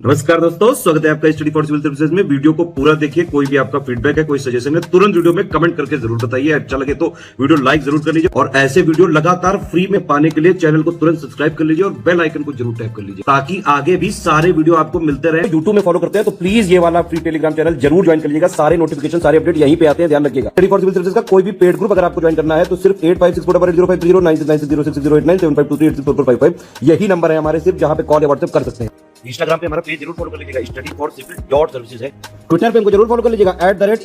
नमस्कार दोस्तों, स्वागत है आपका स्टडी फॉर सिविल सर्विसेज में। वीडियो को पूरा देखिए। कोई भी आपका फीडबैक है, कोई सजेशन है, तुरंत वीडियो में कमेंट करके जरूर बताइए। अच्छा लगे तो वीडियो लाइक जरूर कर लीजिए और ऐसे वीडियो लगातार फ्री में पाने के लिए चैनल को तुरंत सब्सक्राइब कर लीजिए और बेल आइकन को जरूर टैप कर लीजिए ताकि आगे भी सारे वीडियो आपको मिलते रहे। यूट्यूब में फॉलो करते हैं तो प्लीज ये वाला फ्री टेलीग्राम चैनल जरूर ज्वाइन कर लीजिएगा। सारे नोटिफिकेशन, सारे अपडेट यहीं पे आते हैं, ध्यान रखिएगा। स्टडी फॉर सिविल सर्विसेज का कोई भी पेड ग्रुप अगर आपको ज्वाइन करना है तो सिर्फ 85648053099606089752386445 यही नंबर है हमारे, सिर्फ जहां पे कॉल या व्हाट्सएप कर सकते हैं। इंस्टाग्राम पे हमारा पेज जरूर फॉलो कर लीजिएगा, study for civil dot services है। ट्विटर पे हमको जरूर फॉलो कर लीजिएगा,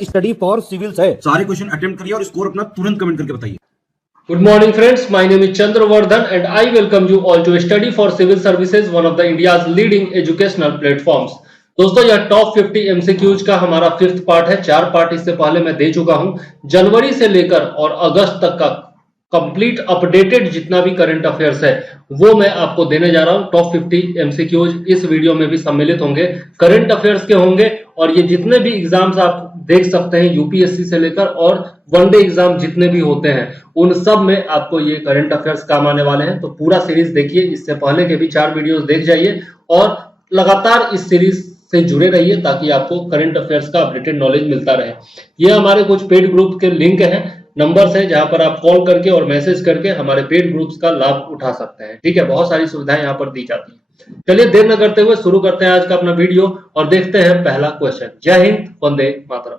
@study for civils है। सारे क्वेश्चन अटेम्प्ट करिए और स्कोर अपना तुरंत कमेंट करके बताइए। Good morning friends, my name is Chandravardhan and I welcome you all to Study for Civil Services, one of the India's leading educational platforms। दोस्तों, यह टॉप 50 MCQs का हमारा 5th पार्ट है। 4 पार्ट इससे पहले मैं दे चुका हूं। जनवरी से लेकर और अगस्त तक का कंप्लीट अपडेटेड जितना भी करंट अफेयर्स है वो मैं आपको देने जा रहा हूं। टॉप 50 MCQs इस वीडियो में भी सम्मिलित होंगे, करंट अफेयर्स के होंगे और ये जितने भी एग्जाम्स आप देख सकते हैं यूपीएससी से लेकर और वनडे एग्जाम जितने भी होते हैं उन सब में आपको ये करंट अफेयर्स काम आने वाले हैं। तो पूरा सीरीज देखिए, इससे पहले के भी 4 वीडियोस देख जाइए और लगातार इस सीरीज से जुड़े रहिए ताकि आपको करंट अफेयर्स का अपडेटेड नॉलेज मिलता रहे। ये हमारे कुछ पेड ग्रुप के लिंक हैं, नंबर्स है जहां पर आप कॉल करके और मैसेज करके हमारे पेड ग्रुप्स का लाभ उठा सकते हैं। ठीक है, बहुत सारी सुविधाएं यहाँ पर दी जाती है। चलिए देर न करते हुए शुरू करते हैं आज का अपना वीडियो और देखते हैं पहला क्वेश्चन। जय हिंद, वंदे मातरम।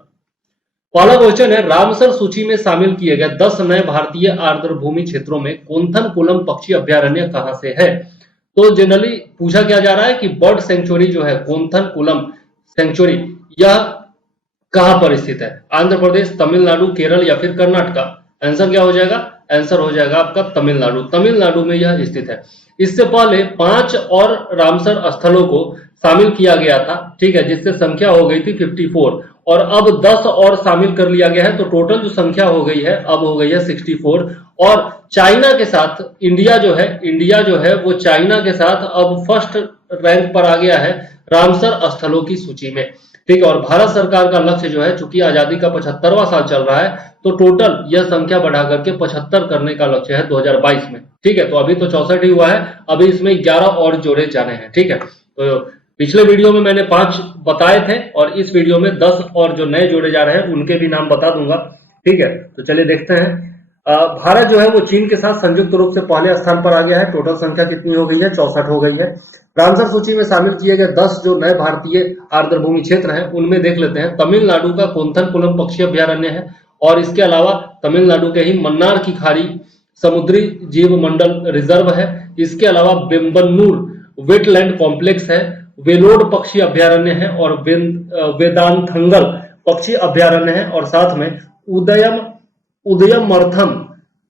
पहला क्वेश्चन है, रामसर सूची में शामिल किए गए 10 नए भारतीय आर्द्रभूमि क्षेत्रों में कोंथनकुलम पक्षी अभ्यारण्य कहां से है? तो जनरली पूछा क्या जा रहा है कि बर्ड सेंचुरी जो है कोंथनकुलम सेंचुरी यह कहां पर स्थित है? आंध्र प्रदेश, तमिलनाडु, केरल या फिर कर्नाटका? आंसर क्या हो जाएगा? आंसर हो जाएगा आपका तमिलनाडु। तमिलनाडु में यह स्थित है। इससे पहले 5 और रामसर स्थलों को शामिल किया गया था, ठीक है, जिससे संख्या हो गई थी 54 और अब 10 और शामिल कर लिया गया है। तो टोटल जो संख्या हो गई है अब हो गई है 64। और चाइना के साथ इंडिया जो है वो चाइना के साथ अब फर्स्ट रैंक पर आ गया है रामसर स्थलों की सूची में। ठीक है, और भारत सरकार का लक्ष्य जो है, चूंकि आजादी का 75वां साल चल रहा है तो टोटल यह संख्या बढ़ा करके 75 करने का लक्ष्य है 2022 में। ठीक है, तो अभी तो 64 ही हुआ है, अभी इसमें 11 और जोड़े जाने हैं। ठीक है, तो पिछले वीडियो में मैंने 5 बताए थे और इस वीडियो में 10 और जो नए जोड़े जा रहे हैं उनके भी नाम बता दूंगा। ठीक है, तो चलिए देखते हैं। भारत जो है वो चीन के साथ संयुक्त रूप से पहले स्थान पर आ गया है। टोटल संख्या कितनी हो गई है? 64 हो गई है। रामसर सूची में शामिल किए गए 10 जो नए भारतीय आर्द्रभूमि क्षेत्र हैं उनमें देख लेते हैं। तमिलनाडु का कोंथनकुलम पक्षी अभ्यारण्य है और इसके अलावा तमिलनाडु के ही मन्नार की खाड़ी समुद्री जीव मंडल रिजर्व है। इसके अलावा बेम्बन्नूर वेटलैंड कॉम्प्लेक्स है, वेलोड पक्षी अभ्यारण्य है और वेदांथंगल पक्षी अभ्यारण्य है और साथ में उदयमर्थम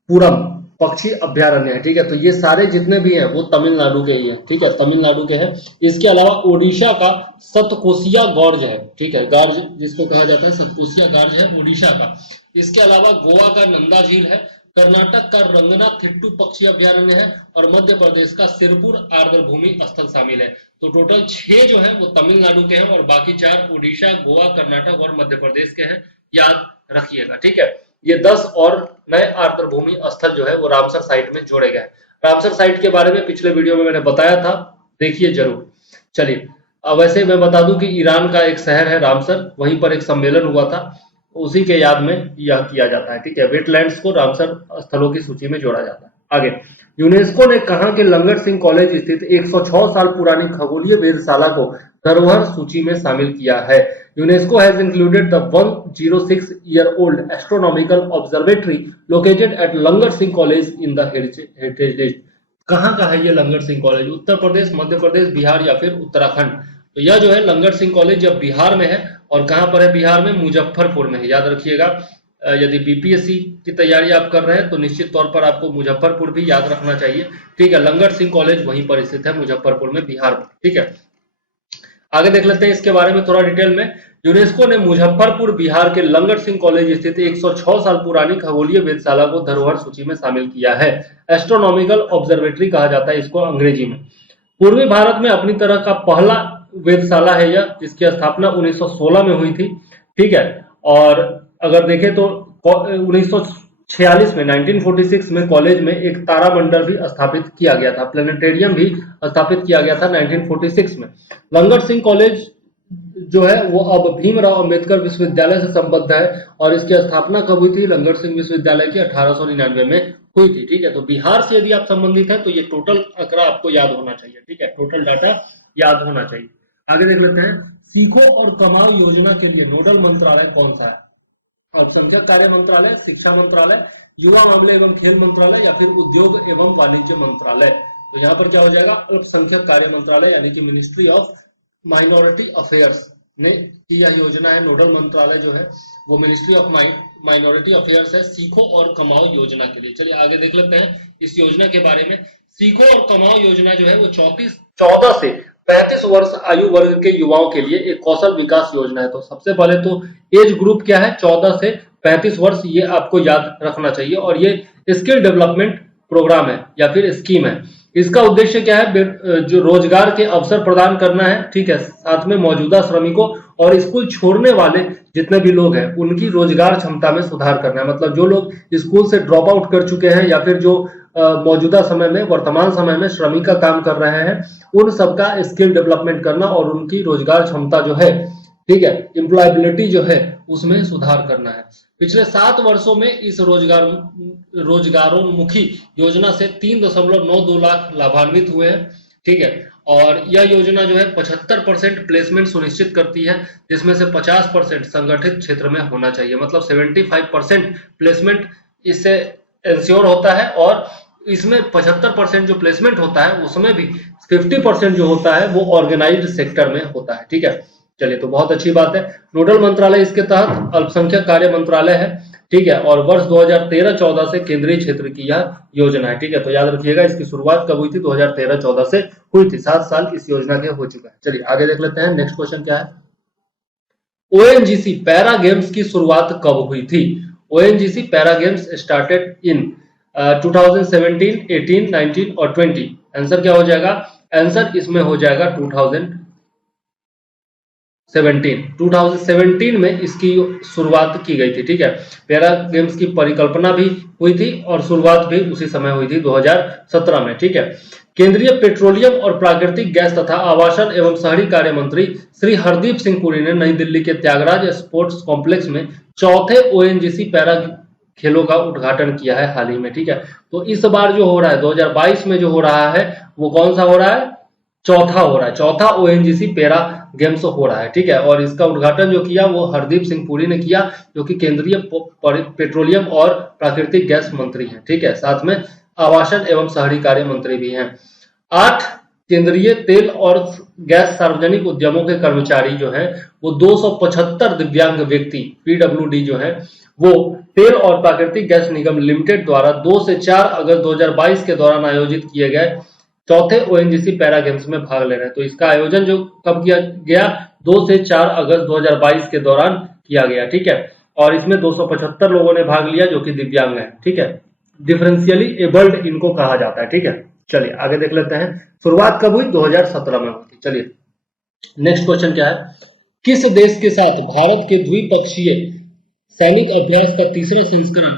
पुरम पक्षी अभ्यारण्य है। ठीक है, तो ये सारे जितने भी हैं वो तमिलनाडु के ही हैं। ठीक है, तमिलनाडु के हैं। इसके अलावा ओडिशा का सतकोसिया गॉर्ज है। ठीक है, गॉर्ज जिसको कहा जाता है सतकोसिया गॉर्ज है ओडिशा का। इसके अलावा गोवा का नंदा झील है, कर्नाटक का रंगनाथिट्टू पक्षी अभ्यारण्य है और मध्य प्रदेश का सिरपुर आर्द्रभूमि स्थल शामिल है। तो टोटल 6 जो है वो तमिलनाडु के हैं और बाकी 4 ओडिशा, गोवा, कर्नाटक और मध्य प्रदेश के हैं। याद रखिएगा। ठीक है, ये 10 और नए आर्द्रभूमि स्थल जो है वो रामसर साइट में जोड़े गए। रामसर साइट के बारे में पिछले वीडियो में मैंने बताया था, देखिए जरूर। चलिए, वैसे मैं बता दूं कि ईरान का एक शहर है रामसर, वहीं पर एक सम्मेलन हुआ था, उसी के याद में यह किया जाता है। ठीक है, वेटलैंड्स को रामसर स्थलों की सूची में जोड़ा जाता है। आगे, यूनेस्को ने कहा कि लंगर सिंह कॉलेज स्थित 106 साल पुरानी खगोलीय वेधशाला को धरोहर सूची में शामिल किया है। UNESCO has included the 106-year-old astronomical observatory located at langar Singh college in the heritage list. कहाँ का है ये लंगर सिंह कॉलेज? उत्तर प्रदेश, मध्य प्रदेश, बिहार या फिर उत्तराखंड? तो यह जो है लंगर सिंह कॉलेज जब बिहार में है और कहां पर है बिहार में? मुजफ्फरपुर में है। याद रखिएगा, यदि बीपीएससी की तैयारी आप कर रहे हैं तो निश्चित तौर पर आपको मुजफ्फरपुर भी याद रखना चाहिए। ठीक है, लंगर सिंह कॉलेज वहीं पर स्थित है मुजफ्फरपुर में, बिहार में। ठीक है, आगे देख लेते हैं इसके बारे में थोड़ा डिटेल में। यूनेस्को ने मुजफ्फरपुर बिहार के लंगर सिंह कॉलेज स्थित 106 साल पुरानी खगोलीय वेधशाला को धरोहर सूची में शामिल किया है। एस्ट्रोनॉमिकल ऑब्जर्वेटरी कहा जाता है इसको अंग्रेजी में। पूर्वी भारत में अपनी तरह का पहला वेधशाला है यह, जिसकी स्थापना 1916 में हुई थी। ठीक है, और अगर देखें तो 46 में 1946 में कॉलेज में एक तारामंडल भी स्थापित किया गया था, प्लेनेटेरियम भी स्थापित किया गया था 1946 में। लंगर सिंह कॉलेज जो है वो अब भीमराव अंबेडकर विश्वविद्यालय से संबद्ध है और इसकी स्थापना कब हुई थी? लंगर सिंह विश्वविद्यालय की 1899 में हुई थी। ठीक है, तो बिहार से यदि आप संबंधित है तो ये टोटल आंकड़ा आपको याद होना चाहिए। ठीक है, टोटल डाटा याद होना चाहिए। आगे देख लेते हैं, सीखो और कमाओ योजना के लिए नोडल मंत्रालय कौन सा है? अल्पसंख्यक कार्य मंत्रालय, शिक्षा मंत्रालय, युवा मामले एवं खेल मंत्रालय या फिर उद्योग एवं वाणिज्य मंत्रालय। तो यहाँ पर क्या हो जाएगा? अल्पसंख्यक कार्य मंत्रालय यानी कि मिनिस्ट्री ऑफ माइनॉरिटी अफेयर्स ने की यह योजना है। नोडल मंत्रालय जो है वो मिनिस्ट्री ऑफ माइनॉरिटी अफेयर्स है सीखो और कमाओ योजना के लिए। चलिए आगे देख लेते हैं इस योजना के बारे में। सीखो और कमाओ योजना जो है वो 14 से 35 वर्ष आयु वर्ग के युवाओं के लिए एक कौशल विकास योजना है। तो सबसे पहले तो एज ग्रुप क्या है? 14 से 35 वर्ष, ये आपको याद रखना चाहिए। और ये स्किल डेवलपमेंट प्रोग्राम है या फिर स्कीम है। इसका उद्देश्य क्या है? जो रोजगार के अवसर प्रदान करना है। ठीक है, साथ में मौजूदा श्रमिकों और स्कूल छोड़ने वाले जितने भी लोग हैं उनकी रोजगार क्षमता में सुधार करना है। मतलब जो लोग स्कूल से ड्रॉप आउट कर चुके हैं या फिर जो मौजूदा समय में वर्तमान समय में श्रमिक का काम कर रहे हैं उन सबका स्किल डेवलपमेंट करना और उनकी रोजगार क्षमता जो है, ठीक है, एम्प्लॉयबिलिटी जो है उसमें सुधार करना है। पिछले 7 वर्षों में इस रोजगारोन्मुखी योजना से 3.92 लाख लाभान्वित हुए हैं। ठीक है, और यह योजना जो है 75% प्लेसमेंट सुनिश्चित करती है, जिसमें से 50% संगठित क्षेत्र में होना चाहिए। मतलब 75% प्लेसमेंट इससे इंश्योर होता है और इसमें 75% जो प्लेसमेंट होता है उसमें भी 50% जो होता है वो ऑर्गेनाइज्ड सेक्टर में होता है। ठीक है, चलिए तो बहुत अच्छी बात है। नोडल मंत्रालय इसके तहत अल्पसंख्यक कार्य मंत्रालय है। ठीक है, और वर्ष 2013-14 से केंद्रीय क्षेत्र की यह योजना है। ठीक है, तो याद रखिएगा इसकी शुरुआत कब हुई थी? 2013-14 से हुई थी। 7 साल इस योजना के हो चुका है। चलिए आगे देख लेते हैं, नेक्स्ट क्वेश्चन क्या है? ओएनजीसी पैरा गेम्स की शुरुआत कब हुई थी? ONGC para games started in 2017, 18, 19 और 20। आंसर क्या हो जाएगा? आंसर इसमें हो जाएगा 2017 में इसकी शुरुआत की गई थी। ठीक है, पैरा गेम्स की परिकल्पना भी हुई थी और शुरुआत भी उसी समय हुई थी 2017 में। ठीक है, केंद्रीय पेट्रोलियम और प्राकृतिक गैस तथा आवासन एवं शहरी कार्य मंत्री श्री हरदीप सिंह पुरी ने नई दिल्ली के त्यागराज स्पोर्ट्स कॉम्प्लेक्स में चौथे ओएनजीसी पैरा खेलों का उद्घाटन किया है हाल ही में। ठीक है, तो इस बार जो हो रहा है 2022 में जो हो रहा है वो कौन सा हो रहा है? चौथा हो रहा है, चौथा ओएनजीसी पैरा गेम्स हो रहा है। ठीक है, और इसका उद्घाटन जो किया वो हरदीप सिंह पुरी ने किया, जो कि केंद्रीय पेट्रोलियम और प्राकृतिक गैस मंत्री हैं। ठीक है, साथ में आवासन एवं शहरी कार्य मंत्री भी हैं। 8 केंद्रीय तेल और गैस सार्वजनिक उद्यमों के कर्मचारी जो हैं वो 275 दिव्यांग व्यक्ति पीडब्ल्यूडी जो है वो तेल और प्राकृतिक गैस निगम लिमिटेड द्वारा 2 से 4 अगस्त 2022 के दौरान आयोजित किए गए चौथे ओएनजीसी पैरा गेम्स में भाग ले रहे हैं। तो इसका आयोजन जो कब किया गया? 2 से 4 अगस्त 2022 के दौरान किया गया। ठीक है, और इसमें 275 लोगों ने भाग लिया जो कि दिव्यांग हैं। ठीक है, डिफरेंशियली एबल्ड इनको कहा जाता है। ठीक है, चलिए आगे देख लेते हैं। शुरुआत कब हुई? 2017 में हुई थी। चलिए नेक्स्ट क्वेश्चन क्या है? किस देश के साथ भारत के द्विपक्षीय सैनिक अभ्यास का तीसरा संस्करण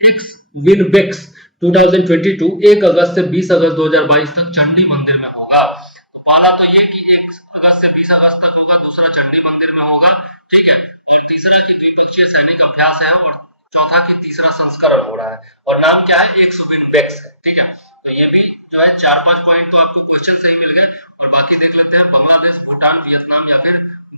एक्स विनबेक्स 2022 1 अगस्त से 20 अगस्त 2022 तक चंडी मंदिर में होगा? तो पहला तो ये कि 1 अगस्त से 20 अगस्त तक होगा, दूसरा चंडी मंदिर में होगा। ठीक है, और तीसरा कि द्विपक्षीय सैनिक अभ्यास है और चौथा कि तीसरा संस्करण हो रहा है और नाम क्या है? एक्स विनबेक्स है। ठीक है, तो ये भी जो है 4-5 पॉइंट तो आपको क्वेश्चन सही मिल गए और बाकी देख लेते हैं। बांग्लादेश, भूटान, वियतनाम या फिर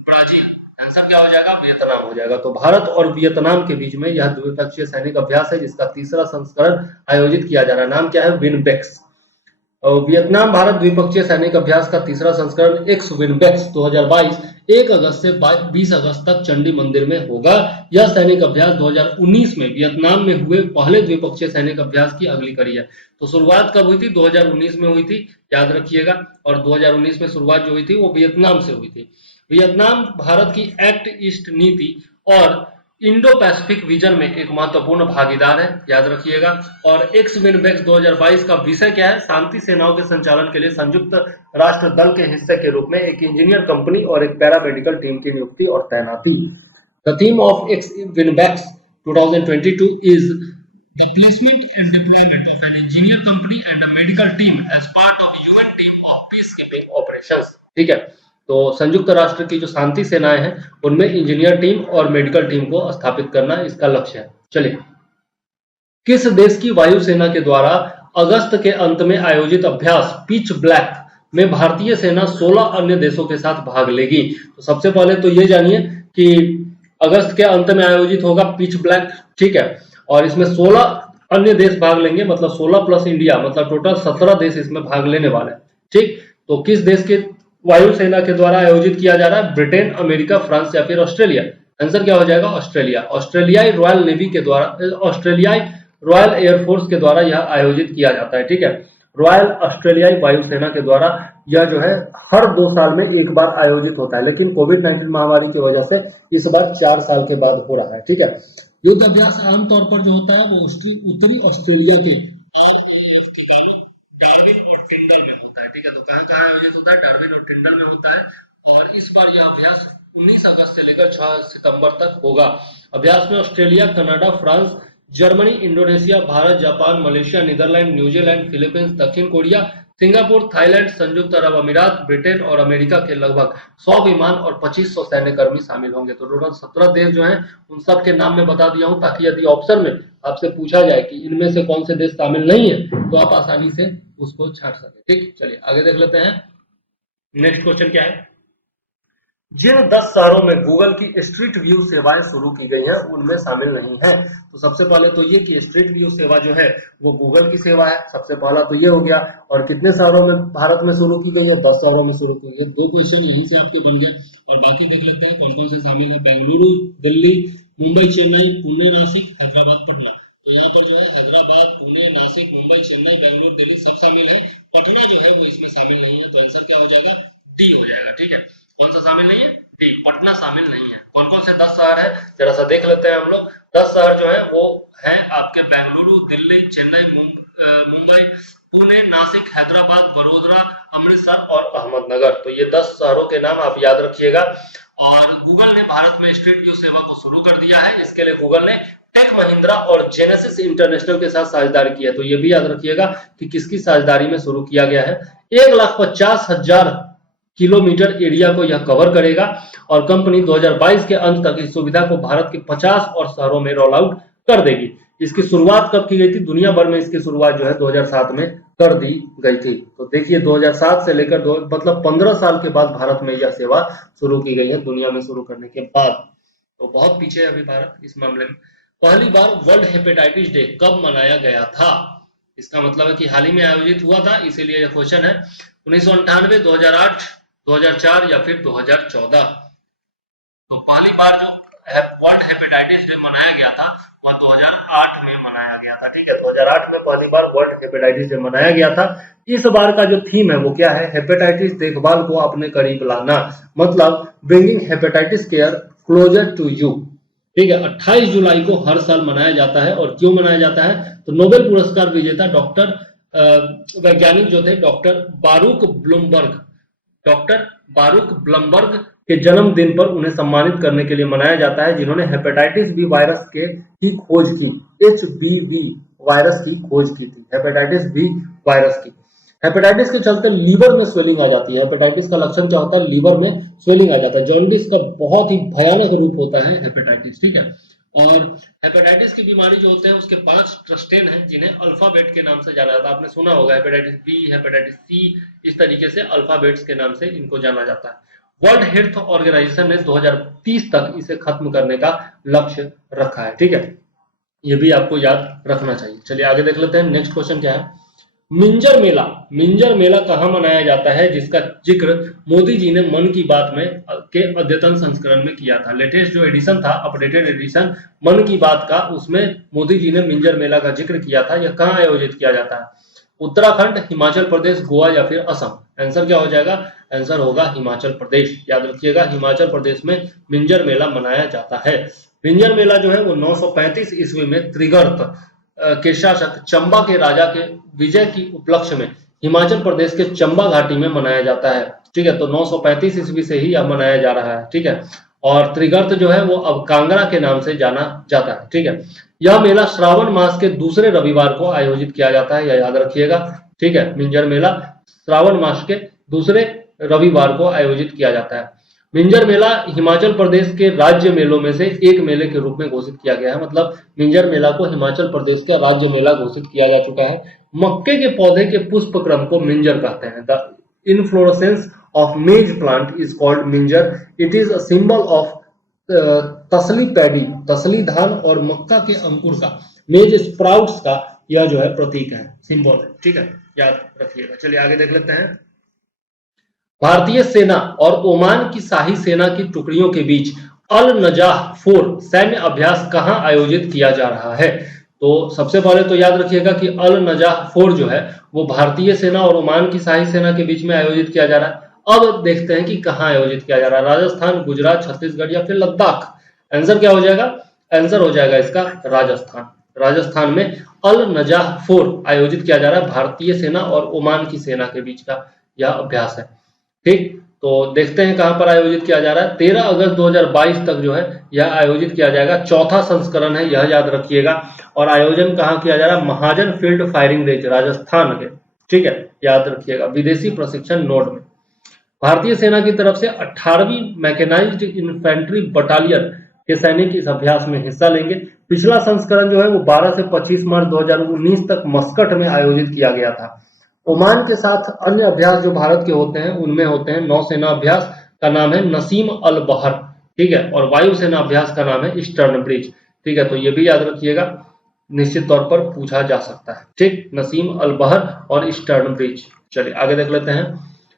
ब्राजील। आंसर क्या हो जाएगा? वियतनाम हो जाएगा। तो भारत और वियतनाम के बीच में यह द्विपक्षीय सैनिक अभ्यास है जिसका तीसरा संस्करण आयोजित किया जा रहा है। नाम क्या है? विनबेक्स। और वियतनाम भारत द्विपक्षीय सैनिक अभ्यास का तीसरा संस्करण एक्स विनबेक्स 2022 1 अगस्त से 20 अगस्त तक चंडी मंदिर में होगा। यह सैनिक अभ्यास 2019 में वियतनाम में हुए पहले द्विपक्षीय सैनिक अभ्यास की अगली कड़ी है। तो शुरुआत कब हुई थी? 2019 में हुई थी, याद रखिएगा। और 2019 में शुरुआत जो हुई थी वो वियतनाम से हुई थी। वियतनाम भारत की एक्ट ईस्ट नीति और इंडो पैसिफिक विजन में एक महत्वपूर्ण भागीदार है, याद रखिएगा। और एक्स विनबेक्स 2022 का विषय क्या है? शांति सेनाओं के संचालन के लिए संयुक्त राष्ट्र दल के हिस्से के रूप में एक इंजीनियर कंपनी और एक पैरामेडिकल टीम की नियुक्ति और तैनाती। The theme of ex VINBAX 2022 is the placement and deployment of an engineer company and a medical team as part of UN team of peacekeeping operations। ठीक है, तो संयुक्त राष्ट्र की जो शांति सेनाएं हैं उनमें इंजीनियर टीम और मेडिकल टीम को स्थापित करना इसका लक्ष्य है। चलिए, किस देश की वायुसेना के द्वारा अगस्त के अंत में आयोजित अभ्यास पिच ब्लैक में भारतीय सेना 16 अन्य देशों के साथ भाग लेगी? तो सबसे पहले तो ये जानिए कि अगस्त के अंत में आयोजित होगा पिच ब्लैक, ठीक है, और इसमें 16 अन्य देश भाग लेंगे, मतलब 16 प्लस इंडिया, मतलब टोटल 17 देश इसमें भाग लेने वाले हैं। ठीक, तो किस देश के वायुसेना के द्वारा आयोजित किया जा रहा है? ब्रिटेन, अमेरिका, फ्रांस या फिर ऑस्ट्रेलिया? आंसर क्या हो जाएगा? ऑस्ट्रेलिया। ऑस्ट्रेलियाई रॉयल नेवी के द्वारा, ऑस्ट्रेलियाई रॉयल एयरफोर्स के द्वारा यह आयोजित किया जाता है। ठीक है, रॉयल ऑस्ट्रेलियाई वायुसेना के द्वारा यह जो है हर 2 साल में एक बार आयोजित होता है, लेकिन कोविड-19 महामारी की वजह से इस बार 4 साल के बाद हो रहा है। ठीक है, युद्ध अभ्यास आमतौर पर जो होता है वो उत्तरी ऑस्ट्रेलिया के RAF ठिकानों डार्विन और टिंडल में होता है। ठीक है, तो कहाँ आयोजित होता है? डार्विन और टिंडल में होता है, और इस बार यह अभ्यास 19 अगस्त से लेकर 6 सितंबर तक होगा। अभ्यास में Australia, Canada, France, Germany, Indonesia, Bharat, Japan, Malaysia, Netherland, New Zealand, Philippines, दक्षिण कोरिया, सिंगापुर, थाईलैंड, संयुक्त अरब अमीरात, ब्रिटेन और अमेरिका के लगभग 100 विमान और 2500 सैन्य कर्मी शामिल होंगे। तो टोटल 17 देश जो हैं उन सब के नाम मैं बता दिया हूं, ताकि यदि ऑप्शन में आपसे पूछा जाए कि इनमें से कौन से देश शामिल नहीं है तो आप आसानी से उसको छाट सके। ठीक, चलिए आगे देख लेते हैं। नेक्स्ट क्वेश्चन क्या है? जिन 10 शहरों में गूगल की स्ट्रीट व्यू सेवाएं शुरू की गई हैं उनमें शामिल नहीं है। तो सबसे पहले तो ये कि स्ट्रीट व्यू सेवा जो है वो गूगल की सेवा है, सबसे पहला तो ये हो गया। और कितने शहरों में भारत में शुरू की गई है? 10 शहरों में शुरू की गई है। 2 क्वेश्चन यहीं से आपके बन गए, और बाकी देख लेते हैं कौन कौन से शामिल है। बेंगलुरु, दिल्ली, मुंबई, चेन्नई, पुणे, नासिक, हैदराबाद, पटना। तो यहाँ पर जो है हैदराबाद, पुणे, नासिक, मुंबई, चेन्नई, बेंगलुरु, दिल्ली सब शामिल है। पटना जो है वो इसमें शामिल नहीं है, तो आंसर क्या हो जाएगा? डी हो जाएगा। ठीक है, कौन सा शामिल नहीं है? डी, पटना शामिल नहीं है। कौन कौन से 10 शहर है जरा सा देख लेते हैं हम लोग। 10 शहर जो है वो है आपके बेंगलुरु, दिल्ली, चेन्नई, मुंबई, पुणे, नासिक, हैदराबाद, वडोदरा, अमृतसर और अहमदनगर। तो ये 10 शहरों के नाम आप याद रखिएगा। और गूगल ने भारत में स्ट्रीट व्यू सेवा को शुरू कर दिया है। इसके लिए गूगल ने टेक महिंद्रा और जेनेसिस इंटरनेशनल के साथ साझेदारी की है। तो ये भी याद रखिएगा कि किसकी साझेदारी में शुरू किया गया है। 1,50,000 किलोमीटर एरिया को यह कवर करेगा, और कंपनी 2022 के अंत तक इस सुविधा को भारत के 50 और शहरों में रोल आउट कर देगी। इसकी शुरुआत कब की गई थी? दुनिया भर में इसकी शुरुआत जो है 2007 में कर दी गई थी। तो देखिए 2007 से लेकर मतलब 15 साल के बाद भारत में यह सेवा शुरू की गई है, दुनिया में शुरू करने के बाद। तो बहुत पीछे है अभी भारत इस मामले में। पहली बार वर्ल्ड हेपेटाइटिस डे कब मनाया गया था? इसका मतलब है कि हाल ही में आयोजित हुआ था, इसीलिए यह क्वेश्चन है। 1998, 2008, 2004 या फिर 2014? तो पहली बार जो वर्ल्ड हेपेटाइटिस डे मनाया गया था वह 2008 में मनाया गया था। ठीक है, 2008 में पहली बार वर्ल्ड हेपेटाइटिस डे मनाया गया था। इस बार का जो थीम है वो क्या है? हेपेटाइटिस देखभाल को अपने करीब लाना, मतलब bringing hepatitis care closer to you. ठीक है, 28 जुलाई को हर साल मनाया जाता है। और क्यों मनाया जाता है? तो नोबेल पुरस्कार विजेता डॉक्टर वैज्ञानिक जो थे डॉक्टर बारूक ब्लमबर्ग के जन्मदिन पर उन्हें सम्मानित करने के लिए मनाया जाता है, जिन्होंने हेपेटाइटिस बी वायरस की खोज की। HBV वायरस की खोज की थी, हेपेटाइटिस बी वायरस की। हेपेटाइटिस के चलते लीवर में स्वेलिंग आ जाती है। हेपेटाइटिस का लक्षण क्या होता है? लीवर में स्वेलिंग आ जाता है। जॉन्डिस का बहुत ही भयानक रूप होता है हेपेटाइटिस। ठीक है, और हेपेटाइटिस की बीमारी जो होते हैं उसके 5 स्ट्रेन हैं, जिन्हें अल्फाबेट के नाम से जाना जाता है। आपने सुना होगा हेपेटाइटिस बी, हेपेटाइटिस सी, इस तरीके से अल्फाबेट्स के नाम से इनको जाना जाता है। वर्ल्ड हेल्थ ऑर्गेनाइजेशन ने 2030 तक इसे खत्म करने का लक्ष्य रखा है। ठीक है, ये भी आपको याद रखना चाहिए। चलिए आगे देख लेते हैं। नेक्स्ट क्वेश्चन क्या है? मिंजर मेला कहाँ मनाया जाता है, जिसका जिक्र मोदी जी ने मन की बात में के अद्यतन संस्करण में किया था। लेटेस्ट जो एडिशन था, अपडेटेड एडिशन मन की बात का, उसमें मोदी जी ने मिंजर मेला का जिक्र किया था। यह कहाँ आयोजित किया जाता है? उत्तराखंड, हिमाचल प्रदेश, गोवा या फिर असम? आंसर क्या हो जाएगा? आंसर होगा हिमाचल प्रदेश। याद रखिएगा, हिमाचल प्रदेश में मिंजर मेला मनाया जाता है। मिंजर मेला जो है वो 935 ईस्वी में त्रिगर्त के शासक चंबा के राजा के विजय की उपलक्ष्य में हिमाचल प्रदेश के चंबा घाटी में मनाया जाता है। ठीक है, तो 935 ईस्वी से ही यह मनाया जा रहा है। ठीक है, और त्रिगर्त जो है वो अब कांगड़ा के नाम से जाना जाता है। ठीक है, यह मेला श्रावण मास के दूसरे रविवार को आयोजित किया जाता है, यह याद रखिएगा। ठीक है, मिंजर मेला श्रावण मास के दूसरे रविवार को आयोजित किया जाता है। मिंजर मेला हिमाचल प्रदेश के राज्य मेलों में से एक मेले के रूप में घोषित किया गया है, मतलब मिंजर मेला को हिमाचल प्रदेश का राज्य मेला घोषित किया जा चुका है। मक्के के पौधे के पुष्प क्रम को मिंजर कहते हैं। द इनफ्लोरेसेंस ऑफ मेज plant is called Minjar. It is a symbol of तसली पैडी, तसली धान और मक्का के अंकुर का, मेज स्प्राउट्स का यह जो है प्रतीक है, सिंबल है। ठीक है, याद रखिएगा। चलिए आगे देख लेते हैं। भारतीय सेना और ओमान की शाही सेना की टुकड़ियों के बीच अल नजाह 4 सैन्य अभ्यास कहां आयोजित किया जा रहा है? तो सबसे पहले तो याद रखिएगा कि अल नजाह 4 जो है वो भारतीय सेना और ओमान की शाही सेना के बीच में आयोजित किया जा रहा है। अब देखते हैं कि कहां आयोजित किया जा रहा है, राजस्थान, गुजरात, छत्तीसगढ़ या फिर लद्दाख। आंसर क्या हो जाएगा? आंसर हो जाएगा इसका राजस्थान। राजस्थान में अल नजाह 4 आयोजित किया जा रहा है, भारतीय सेना और ओमान की सेना के बीच का यह अभ्यास है। ठीक, तो देखते हैं कहां पर आयोजित किया जा रहा है। 13 अगस्त 2022 तक जो है यह आयोजित किया जाएगा, चौथा संस्करण है, यह याद रखिएगा। और आयोजन कहां किया जा रहा है? महाजन फील्ड फायरिंग रेंज, राजस्थान के। ठीक है, याद रखिएगा, विदेशी प्रशिक्षण नोड में। भारतीय सेना की तरफ से 18वीं मैकेनाइज्ड इन्फेंट्री बटालियन के सैनिक इस अभ्यास में हिस्सा लेंगे। पिछला संस्करण जो है वो 12 से 25 मार्च 2019 तक मस्कट में आयोजित किया गया था। ओमान के साथ अन्य अभ्यास जो भारत के होते हैं उनमें होते हैं नौसेना अभ्यास का नाम है नसीम अल बहर। ठीक है, और वायुसेना अभ्यास का नाम है ईस्टर्न ब्रिज। ठीक है, तो ये भी याद रखिएगा, निश्चित तौर पर पूछा जा सकता है। ठीक, नसीम अल बहर और ईस्टर्न ब्रिज। चलिए आगे देख लेते हैं।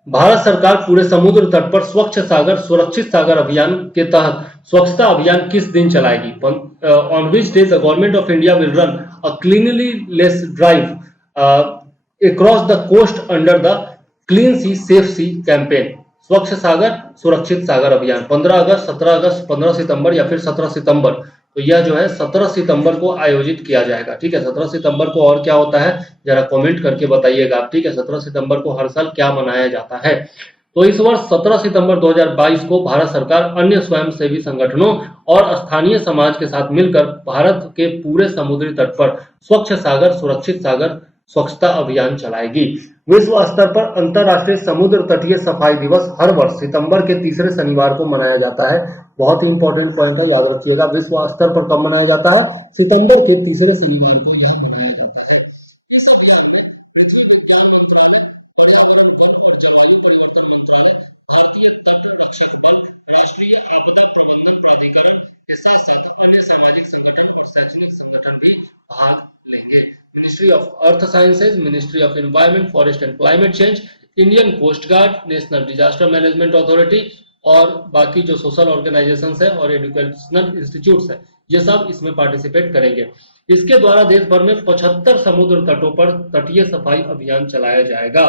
भारत सरकार पूरे समुद्र तट पर स्वच्छ सागर सुरक्षित सागर अभियान के तहत स्वच्छता अभियान किस दिन चलाएगी? On which day the government of India will run a cleanliness drive across the coast under the clean sea safe sea campaign। स्वच्छ सागर सुरक्षित सागर अभियान 15 अगस्त, 17 अगस्त, 15 सितंबर या फिर 17 सितंबर। तो यह जो है 17 सितंबर को आयोजित किया जाएगा। ठीक है, 17 सितंबर को और क्या होता है जरा कमेंट करके बताइएगा आप। ठीक है, 17 सितंबर को हर साल क्या मनाया जाता है? तो इस वर्ष 17 सितंबर 2022 को भारत सरकार अन्य स्वयंसेवी संगठनों और स्थानीय समाज के साथ मिलकर भारत के पूरे समुद्री तट पर स्वच्छ सागर सुरक्षित सागर स्वच्छता अभियान चलाएगी। विश्व स्तर पर अंतरराष्ट्रीय समुद्र तटीय सफाई दिवस हर वर्ष सितंबर के तीसरे शनिवार को मनाया जाता है। बहुत ही इंपॉर्टेंट पॉइंट है, याद रखिएगा। विश्व स्तर पर कब मनाया जाता है? सितंबर के तीसरे शनिवार को यह मनाया जाता है। इस अभियान में पृथ्वी विज्ञान मंत्रालय, पर्यावरण और जलवायु परिवर्तन मंत्रालय, भारतीय तट रक्षक बल, राष्ट्रीय आपदा प्रबंधन प्राधिकरण, अन्य सामाजिक संगठन और शैक्षणिक संगठन भी भाग लेंगे। Ministry of earth sciences, ministry of environment, forest and climate change, Indian coast guard, national disaster management authority और बाकी जो सोशल ऑर्गेनाइजेशंस है और एजुकेशनल इंस्टीट्यूट्स है, ये सब इसमें पार्टिसिपेट करेंगे। इसके द्वारा देश भर में 75 समुद्र तटों पर तटीय सफाई अभियान चलाया जाएगा।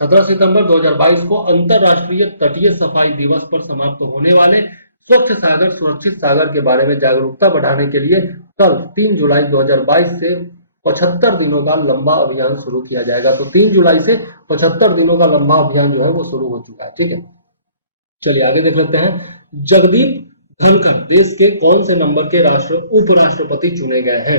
17 सितंबर 2022 को अंतरराष्ट्रीय तटीय सफाई दिवस पर समाप्त होने वाले स्वच्छ सागर सुरक्षित सागर के बारे में जागरूकता बढ़ाने के लिए कल 3 जुलाई 2022 से 75 दिनों का लंबा अभियान शुरू किया जाएगा। तो 3 जुलाई से 75 दिनों का लंबा अभियान जो है वो शुरू हो चुका है। ठीक है, चलिए आगे देख लेते हैं। जगदीप धनखड़ देश के कौन से नंबर के उपराष्ट्रपति चुने गए हैं?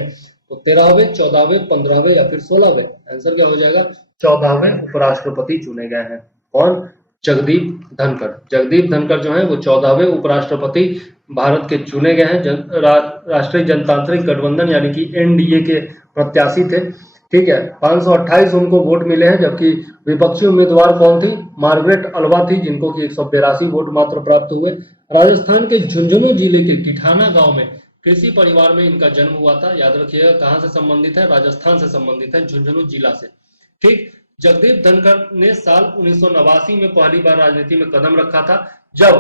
तो 13वें, 14वें, 15वें या फिर 16वें? आंसर क्या हो जाएगा? 14वें उपराष्ट्रपति चुने गए हैं। कौन? जगदीप धनखड़। जगदीप धनखड़ जो है वो 14वें उपराष्ट्रपति भारत के चुने गए हैं। राष्ट्रीय जनतांत्रिक गठबंधन यानी कि एनडीए के प्रत्याशी थे। ठीक है, 528 उनको वोट मिले हैं, जबकि विपक्षी उम्मीदवार कौन थी? मार्गरेट अल्वा थी, जिनको कि 182 वोट मात्र प्राप्त हुए। राजस्थान के झुंझुनू जिले के किठाना गांव में कृषि परिवार में इनका जन्म हुआ था। याद रखिएगा, कहां से संबंधित है? राजस्थान से संबंधित है, झुंझुनू जिला से। ठीक, जगदीप धनखड़ ने साल 1989 में पहली बार राजनीति में कदम रखा था, जब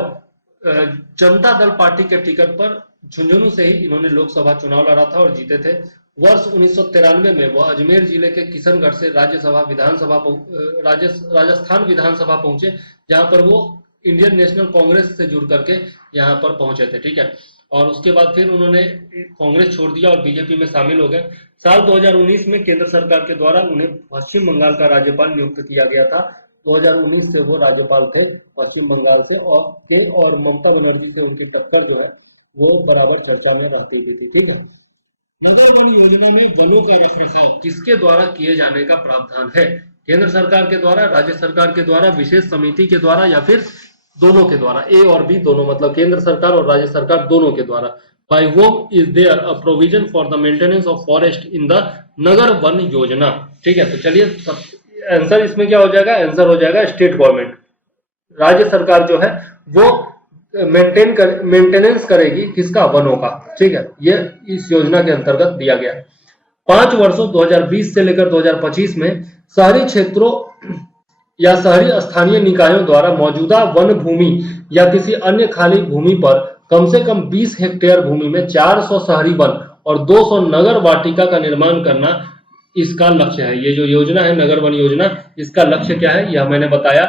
जनता दल पार्टी के टिकट पर झुंझुनू से ही इन्होंने लोकसभा चुनाव लड़ा था और जीते थे। वर्ष 1993 में वह अजमेर जिले के किशनगढ़ से राजस्थान विधानसभा पहुंचे, जहां पर वो इंडियन नेशनल कांग्रेस से जुड़ करके यहाँ पर पहुंचे थे। ठीक है, और उसके बाद फिर उन्होंने कांग्रेस छोड़ दिया और बीजेपी में शामिल हो गए। साल 2019 में केंद्र सरकार के द्वारा उन्हें पश्चिम बंगाल का राज्यपाल नियुक्त किया गया था। 2019 से वो राज्यपाल थे पश्चिम बंगाल से, और ममता बनर्जी से उनकी टक्कर जो है वो बराबर चर्चा में रहती थी। ठीक है, नगर वन योजना में वनों का रखरखाव किसके द्वारा किए जाने का प्रावधान है? केंद्र सरकार के द्वारा, राज्य सरकार के द्वारा, विशेष समिति के द्वारा, या फिर दोनों के द्वारा? ए और बी दोनों, मतलब केंद्र सरकार और राज्य सरकार दोनों के द्वारा। By whom is there a provision for the maintenance of forest in the Nagar Van Yojana? ठीक है, तो चलिए आंसर इसमें क्या हो जाएगा? आंसर हो जाएगा स्टेट गवर्नमेंट। राज्य सरकार जो है वो मेंटेनेंस करेगी किसका? वनों का। ठीक है, ये इस योजना के अंतर्गत दिया गया है। 5 वर्षों 2020 से लेकर 2025 में शहरी क्षेत्रों या शहरी स्थानीय निकायों द्वारा मौजूदा वन भूमि या किसी अन्य खाली भूमि पर कम से कम 20 हेक्टेयर भूमि में 400 शहरी वन और 200 नगर वाटिका का निर्माण करना इसका लक्ष्य है। ये जो योजना है नगर वन योजना, इसका लक्ष्य क्या है यह मैंने बताया।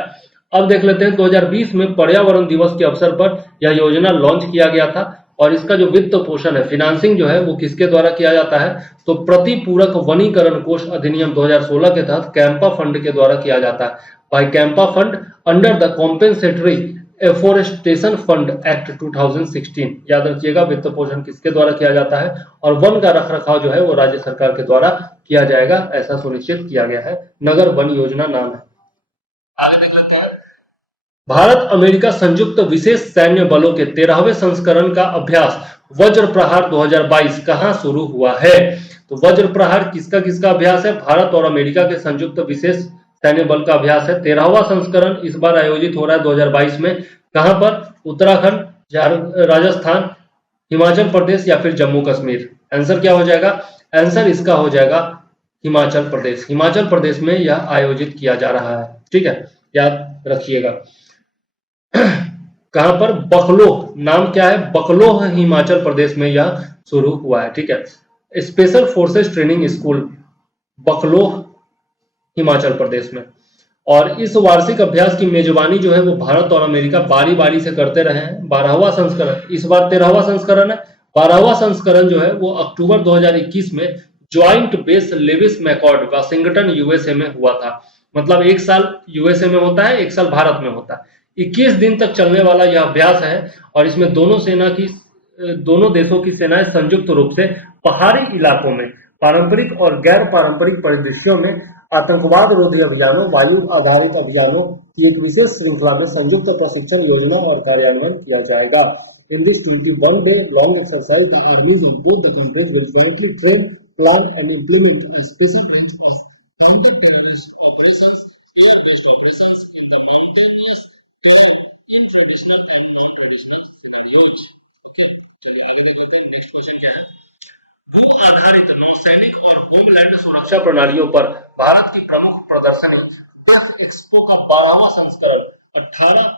अब देख लेते हैं 2020 में पर्यावरण दिवस के अवसर पर यह योजना लॉन्च किया गया था, और इसका जो वित्त पोषण है, फाइनेंसिंग जो है वो किसके द्वारा किया जाता है? तो प्रतिपूरक वनीकरण कोष अधिनियम 2016 के तहत कैंपा फंड के द्वारा किया जाता है। By CAMPA fund under the compensatory afforestation fund act 2016। याद रखिएगा, वित्त पोषण किसके द्वारा किया जाता है, और वन का रखरखाव जो है वो राज्य सरकार के द्वारा किया जाएगा, ऐसा सुनिश्चित किया गया है। नगर वन योजना नाम है। भारत अमेरिका संयुक्त विशेष सैन्य बलों के 13वें संस्करण का अभ्यास वज्र प्रहार 2022 कहां शुरू हुआ है? तो वज्र प्रहार किसका किसका अभ्यास है? भारत और अमेरिका के संयुक्त विशेष सैन्य बल का अभ्यास है। 13वां संस्करण इस बार आयोजित हो रहा है 2022 में। कहां पर? उत्तराखंड, राजस्थान, हिमाचल प्रदेश या फिर जम्मू कश्मीर? आंसर क्या हो जाएगा? आंसर इसका हो जाएगा हिमाचल प्रदेश। हिमाचल प्रदेश में यह आयोजित किया जा रहा है। ठीक है, याद रखिएगा। कहां पर? बकलोह, नाम क्या है? बकलोह, हिमाचल प्रदेश में यह शुरू हुआ है। ठीक है, special forces training school Bakloh, Himachal Pradesh में। और इस वार्षिक अभ्यास की मेजबानी जो है वो भारत और अमेरिका बारी बारी से करते रहे हैं। 12वां संस्करण, इस बार 13वां संस्करण है। 12वां संस्करण जो है वो अक्टूबर 2021 में joint base Lewis McChord Washington USA में हुआ था। मतलब एक साल यूएसए में होता है, एक साल भारत में होता है। 21 दिन तक चलने वाला यह अभ्यास है, और इसमें दोनों देशों की सेनाएं संयुक्त रूप से पहाड़ी इलाकों में पारंपरिक और गैर पारंपरिक परिदृश्यों में आतंकवाद रोधी अभियानों, वायु आधारित अभियानों की एक विशेष श्रृंखला में संयुक्त प्रशिक्षण योजना और कार्यान्वयन किया जाएगा। In this 21-day long exercise, the armies of both the countries will jointly train, plan and implement a special range of counter-terrorist operations, air-based operations in the mountainous terrain in traditional and non-traditional scenarios. Okay, चलिए आगे देख लेते हैं। Next question क्या है? भू आधारित नौसैनिक और होमलैंड सुरक्षा प्रणालियों पर भारत की प्रमुख प्रदर्शनी डेफ एक्सपो का 12वां संस्करण 18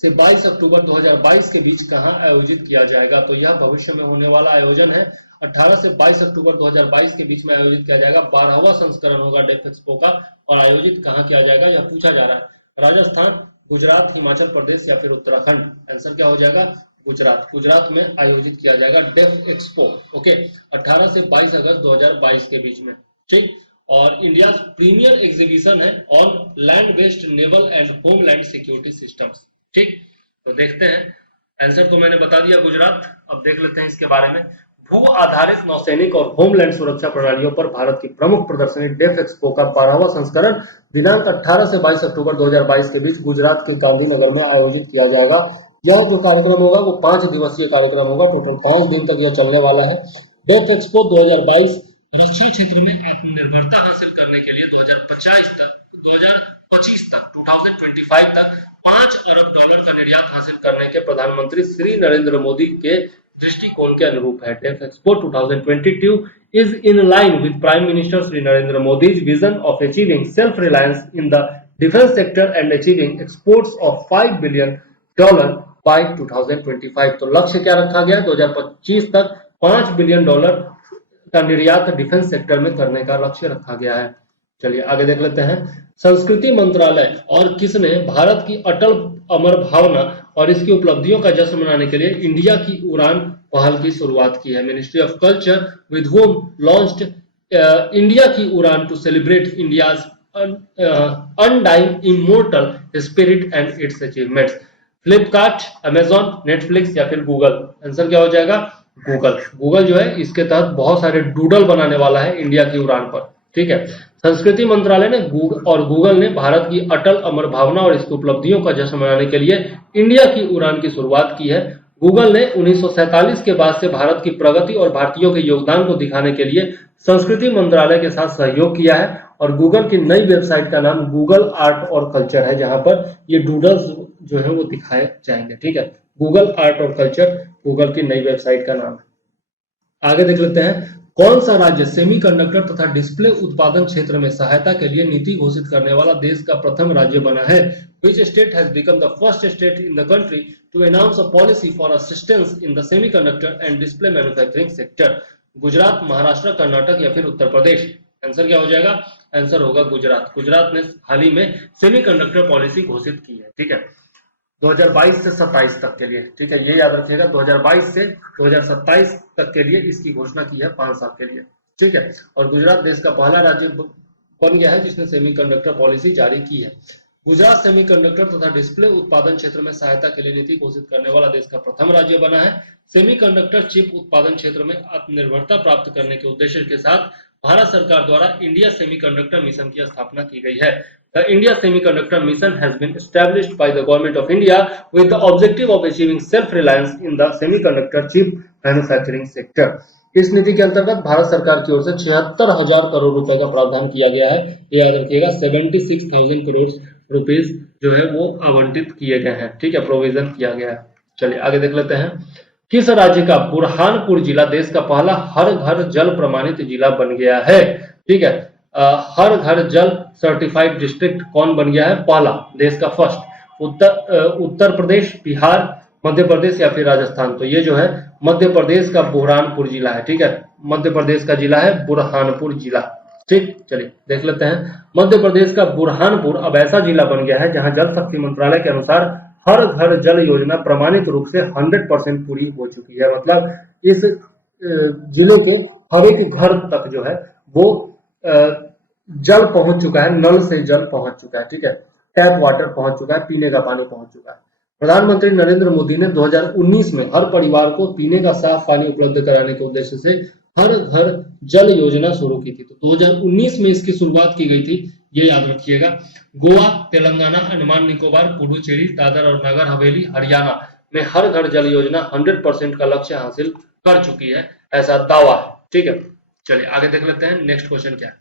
से 22 अक्टूबर 2022 के बीच कहां आयोजित किया जाएगा? तो यह भविष्य में होने वाला आयोजन है। 18 से 22 अक्टूबर 2022 के बीच में आयोजित किया जाएगा। 12वां संस्करण होगा डेफ एक्सपो का, और आयोजित कहां किया जाएगा यह पूछा जा रहा है। राजस्थान, गुजरात, हिमाचल प्रदेश या फिर उत्तराखंड? आंसर क्या हो जाएगा? गुजरात। गुजरात में आयोजित किया जाएगा डेफ एक्सपो। ओके, 18 से 22 अगस्त 2022 के बीच में। ठीक, और इंडिया प्रीमियर एग्जीबिशन है on land based naval and homeland security systems. ठीक, तो देखते हैं। आंसर तो मैंने बता दिया गुजरात। अब देख लेते हैं इसके बारे में। भू आधारित नौसैनिक और होमलैंड सुरक्षा प्रणालियों पर भारत की प्रमुख प्रदर्शनी डेफ एक्सपो का 12वां संस्करण दिनांक 18 से 22 अक्टूबर 2022 के बीच गुजरात के गांधीनगर में आयोजित किया जाएगा। यह जो कार्यक्रम होगा वो 5 दिवसीय कार्यक्रम होगा। टोटल 5 दिन तक यह चलने वाला है। डेफ एक्सपो 2022 रक्षा क्षेत्र में आत्मनिर्भरता हासिल करने के लिए 2025 तक 5 अरब डॉलर का निर्यात हासिल करने के प्रधानमंत्री श्री नरेंद्र मोदी के दृष्टिकोण के अनुरूप है। DefExpo 2022 is in line with Prime Minister Sri Narendra Modi's vision of achieving self-reliance in the defense sector and achieving exports of $5 billion by 2025। तो लक्ष्य क्या रखा गया? 2025 तक $5 बिलियन का निर्यात डिफेंस सेक्टर में करने का लक्ष्य रखा गया है। चलिए आगे देख लेते हैं। संस्कृति मंत्रालय और किसने भारत की अटल अमर भावना और इसकी उपलब्धियों का जश्न मनाने के लिए इंडिया की उड़ान पहल की शुरुआत की है? Ministry of culture with whom launched India ki Udaan to celebrate India's undying immortal spirit and its achievements. Flipkart, Amazon, Netflix या फिर गूगल? आंसर क्या हो जाएगा? गूगल। गूगल जो है इसके तहत बहुत सारे डूडल बनाने वाला है इंडिया की उड़ान पर। ठीक है। संस्कृति मंत्रालय ने गूगल ने भारत की अटल अमर भावना और इसकी उपलब्धियों का जश्न मनाने के लिए इंडिया की उड़ान की शुरुआत की है। गूगल ने 1947 के बाद से भारत की प्रगति और भारतीयों के योगदान को दिखाने के लिए संस्कृति मंत्रालय के साथ सहयोग किया है और गूगल की नई वेबसाइट का नाम गूगल आर्ट और कल्चर है, जहां पर ये डूडल्स जो है वो दिखाए जाएंगे। ठीक है, गूगल आर्ट और कल्चर गूगल की नई वेबसाइट का नाम है। आगे देख लेते हैं, कौन सा राज्य सेमीकंडक्टर तथा डिस्प्ले उत्पादन क्षेत्र में सहायता के लिए नीति घोषित करने वाला देश का प्रथम राज्य बना है? Which state has become the first state in the country to announce a policy for assistance in the semiconductor and display manufacturing sector? Gujarat, Maharashtra, Karnataka या फिर उत्तर प्रदेश? आंसर क्या हो जाएगा? आंसर होगा गुजरात। गुजरात ने हाल ही में सेमीकंडक्टर पॉलिसी घोषित की है। ठीक है, 2022 से 27 तक के लिए। ठीक है, ये याद रखिएगा, 2022 से 2027 तक के लिए इसकी घोषणा की है, 5 साल के लिए। ठीक है, और गुजरात देश का पहला राज्य बन गया है जिसने सेमीकंडक्टर पॉलिसी जारी की है। गुजरात सेमीकंडक्टर तथा डिस्प्ले उत्पादन क्षेत्र में सहायता के लिए नीति घोषित करने वाला देश का प्रथम राज्य बना है। सेमीकंडक्टर चिप उत्पादन क्षेत्र में आत्मनिर्भरता प्राप्त करने के उद्देश्य के साथ भारत सरकार द्वारा इंडिया सेमीकंडक्टर मिशन की स्थापना की गई है। The India Semiconductor Mission has been established by the Government of India with the objective of achieving self-reliance in the semiconductor chip manufacturing sector. इस नीति के अंतर्गत भारत सरकार की ओर से 76,000 करोड़ रुपए का प्रावधान किया गया है। ये याद रखिएगा, 76,000 करोड़ रुपीस जो है वो आवंटित किए गए हैं। ठीक है, प्रोविजन किया गया है। चलिए आगे देख लेते हैं, किस राज्य का बुरहानपुर जिला देश का पहला हर घर जल प्रमाणित जिला बन गया है? ठीक है, हर घर जल सर्टिफाइड डिस्ट्रिक्ट कौन बन गया है? पहला, देश का फर्स्ट। उत्तर प्रदेश, बिहार, मध्य प्रदेश या फिर राजस्थान? तो ये जो है मध्य प्रदेश का बुरहानपुर जिला है। ठीक है, मध्य प्रदेश का जिला है बुरहानपुर जिला। ठीक, चलिए देख लेते हैं, मध्य प्रदेश का बुरहानपुर अब ऐसा जिला बन गया है जहां जल शक्ति मंत्रालय के अनुसार हर घर जल योजना प्रमाणित रूप से 100% पूरी हो चुकी है। मतलब इस जिले के हर एक घर तक जो है वो जल पहुंच चुका है, नल से जल पहुंच चुका है। ठीक है, टैप वाटर पहुंच चुका है, पीने का पानी पहुंच चुका है। प्रधानमंत्री नरेंद्र मोदी ने 2019 में हर परिवार को पीने का साफ पानी उपलब्ध कराने के उद्देश्य से हर घर जल योजना शुरू की थी। तो 2019 में इसकी शुरुआत की गई थी, ये याद रखिएगा। गोवा, तेलंगाना, अंडमान निकोबार, पुडुचेरी, दादर और नगर हवेली, हरियाणा में हर घर जल योजना 100% का लक्ष्य हासिल कर चुकी है, ऐसा दावा है। ठीक है, चलिए आगे देख लेते हैं, नेक्स्ट क्वेश्चन क्या है।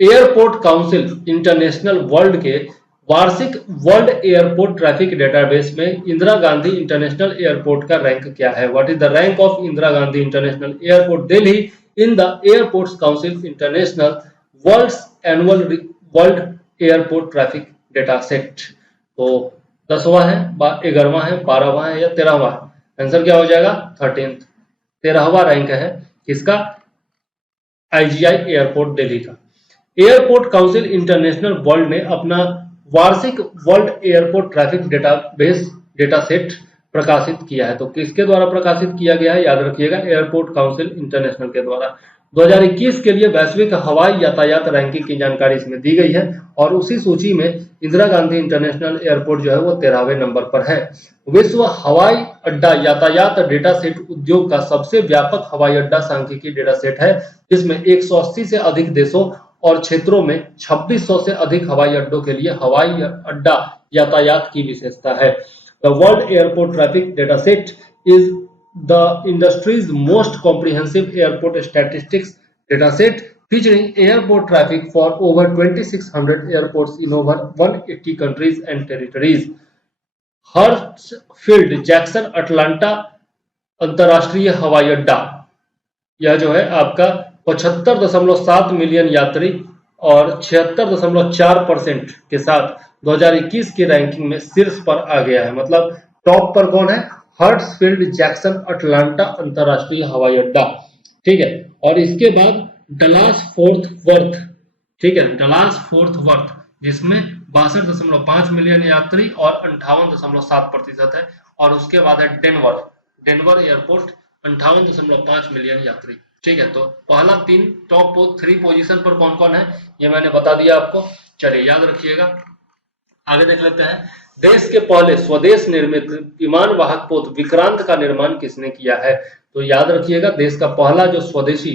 एयरपोर्ट काउंसिल इंटरनेशनल वर्ल्ड के वार्षिक वर्ल्ड एयरपोर्ट ट्रैफिक डेटाबेस में इंदिरा गांधी इंटरनेशनल एयरपोर्ट का रैंक क्या है? What is the rank of Indira Gandhi international airport Delhi in the airports council international world's annual world airport traffic data set? तो 10वां है, 11वां है, 12वां है या 13वां है? आंसर क्या हो जाएगा? 13th, 13वां रैंक है किसका? IGI एयरपोर्ट दिल्ली का। एयरपोर्ट काउंसिल इंटरनेशनल वर्ल्ड ने अपना वार्षिक world airport traffic database data set प्रकाशित किया है। तो किसके द्वारा प्रकाशित किया गया है? याद रखिएगा, एयरपोर्ट काउंसिल इंटरनेशनल के द्वारा। 2021 के लिए वैश्विक हवाई यातायात रैंकिंग की जानकारी इसमें दी गई है और उसी सूची में इंदिरा गांधी इंटरनेशनल एयरपोर्ट जो है वो 13वें नंबर पर है। विश्व हवाई अड्डा यातायात डेटा सेट उद्योग का सबसे व्यापक हवाई अड्डा सांख्यिकी डेटा सेट है, जिसमें 180 से अधिक देशों और क्षेत्रों में 2600 से अधिक हवाई अड्डों के लिए हवाई अड्डा यातायात की विशेषता है। The world airport traffic data set is the industry's most comprehensive airport statistics dataset featuring airport traffic for over 2,600 airports in over 180 countries and territories. Hartsfield Jackson Atlanta अंतरराष्ट्रीय हवाई अड्डा, यह जो है आपका 75.7 मिलियन यात्री और 76.4% के साथ 2021 की रैंकिंग में शीर्ष पर आ गया है। मतलब टॉप पर कौन है? हर्ट्सफील्ड जैक्सन अटलांटा अंतरराष्ट्रीय हवाई अड्डा। ठीक है, और इसके बाद डलास फोर्ट वर्थ। ठीक है, डलास फोर्ट वर्थ जिसमें 62.5 मिलियन यात्री और 58.7% है। और उसके बाद है डेनवर एयरपोर्ट 58.5 मिलियन यात्री। ठीक है, तो पहला 3 पोजीशन पर कौन कौन है ये मैंने बता दिया आपको। चलिए याद रखिएगा, आगे देख लेते हैं। देश के पहले स्वदेश निर्मित विमान वाहक पोत विक्रांत का निर्माण किसने किया है? तो याद रखिएगा, देश का पहला जो स्वदेशी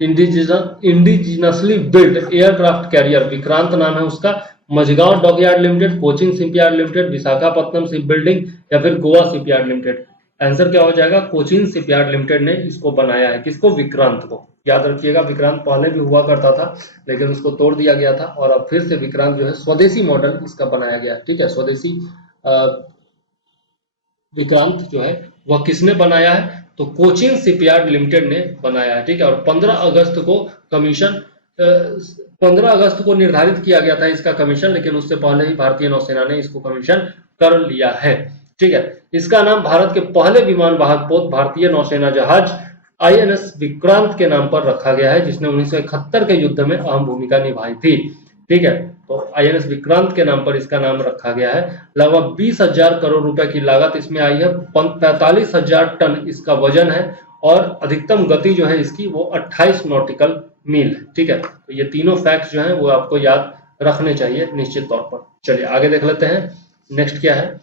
indigenously build aircraft carrier Vikrant नाम है उसका। Mazagaon dockyard limited, Cochin shipyard limited, Visakhapatnam ship building या फिर गोवा शिपयार्ड लिमिटेड। आंसर क्या हो जाएगा? कोचिन शिपयार्ड लिमिटेड ने इसको बनाया है। किसको? विक्रांत को। याद रखिएगा, विक्रांत पहले भी हुआ करता था लेकिन उसको तोड़ दिया गया था और अब फिर से विक्रांत जो है स्वदेशी मॉडल इसका बनाया गया। ठीक है, स्वदेशी विक्रांत जो है वह किसने बनाया है? तो कोचिन शिपयार्ड लिमिटेड ने बनाया है। ठीक है, और 15 अगस्त को निर्धारित किया गया था इसका कमीशन, लेकिन उससे पहले ही भारतीय नौसेना ने इसको कमीशन कर लिया है। ठीक है, इसका नाम भारत के पहले विमान वाहक पोत भारतीय नौसेना जहाज INS विक्रांत के नाम पर रखा गया है, जिसने 1971 के युद्ध में अहम भूमिका निभाई थी। ठीक है, तो INS विक्रांत के नाम पर इसका नाम रखा गया है। लगभग 20,000 करोड़ रुपए की लागत इसमें आई है। 45,000 टन इसका वजन है और अधिकतम गति जो है इसकी वो 28 नॉटिकल मील है। ठीक है, तो ये तीनों फैक्ट्स जो हैं वो आपको याद रखने चाहिए निश्चित तौर पर। चलिए आगे देख लेते हैं, नेक्स्ट क्या है।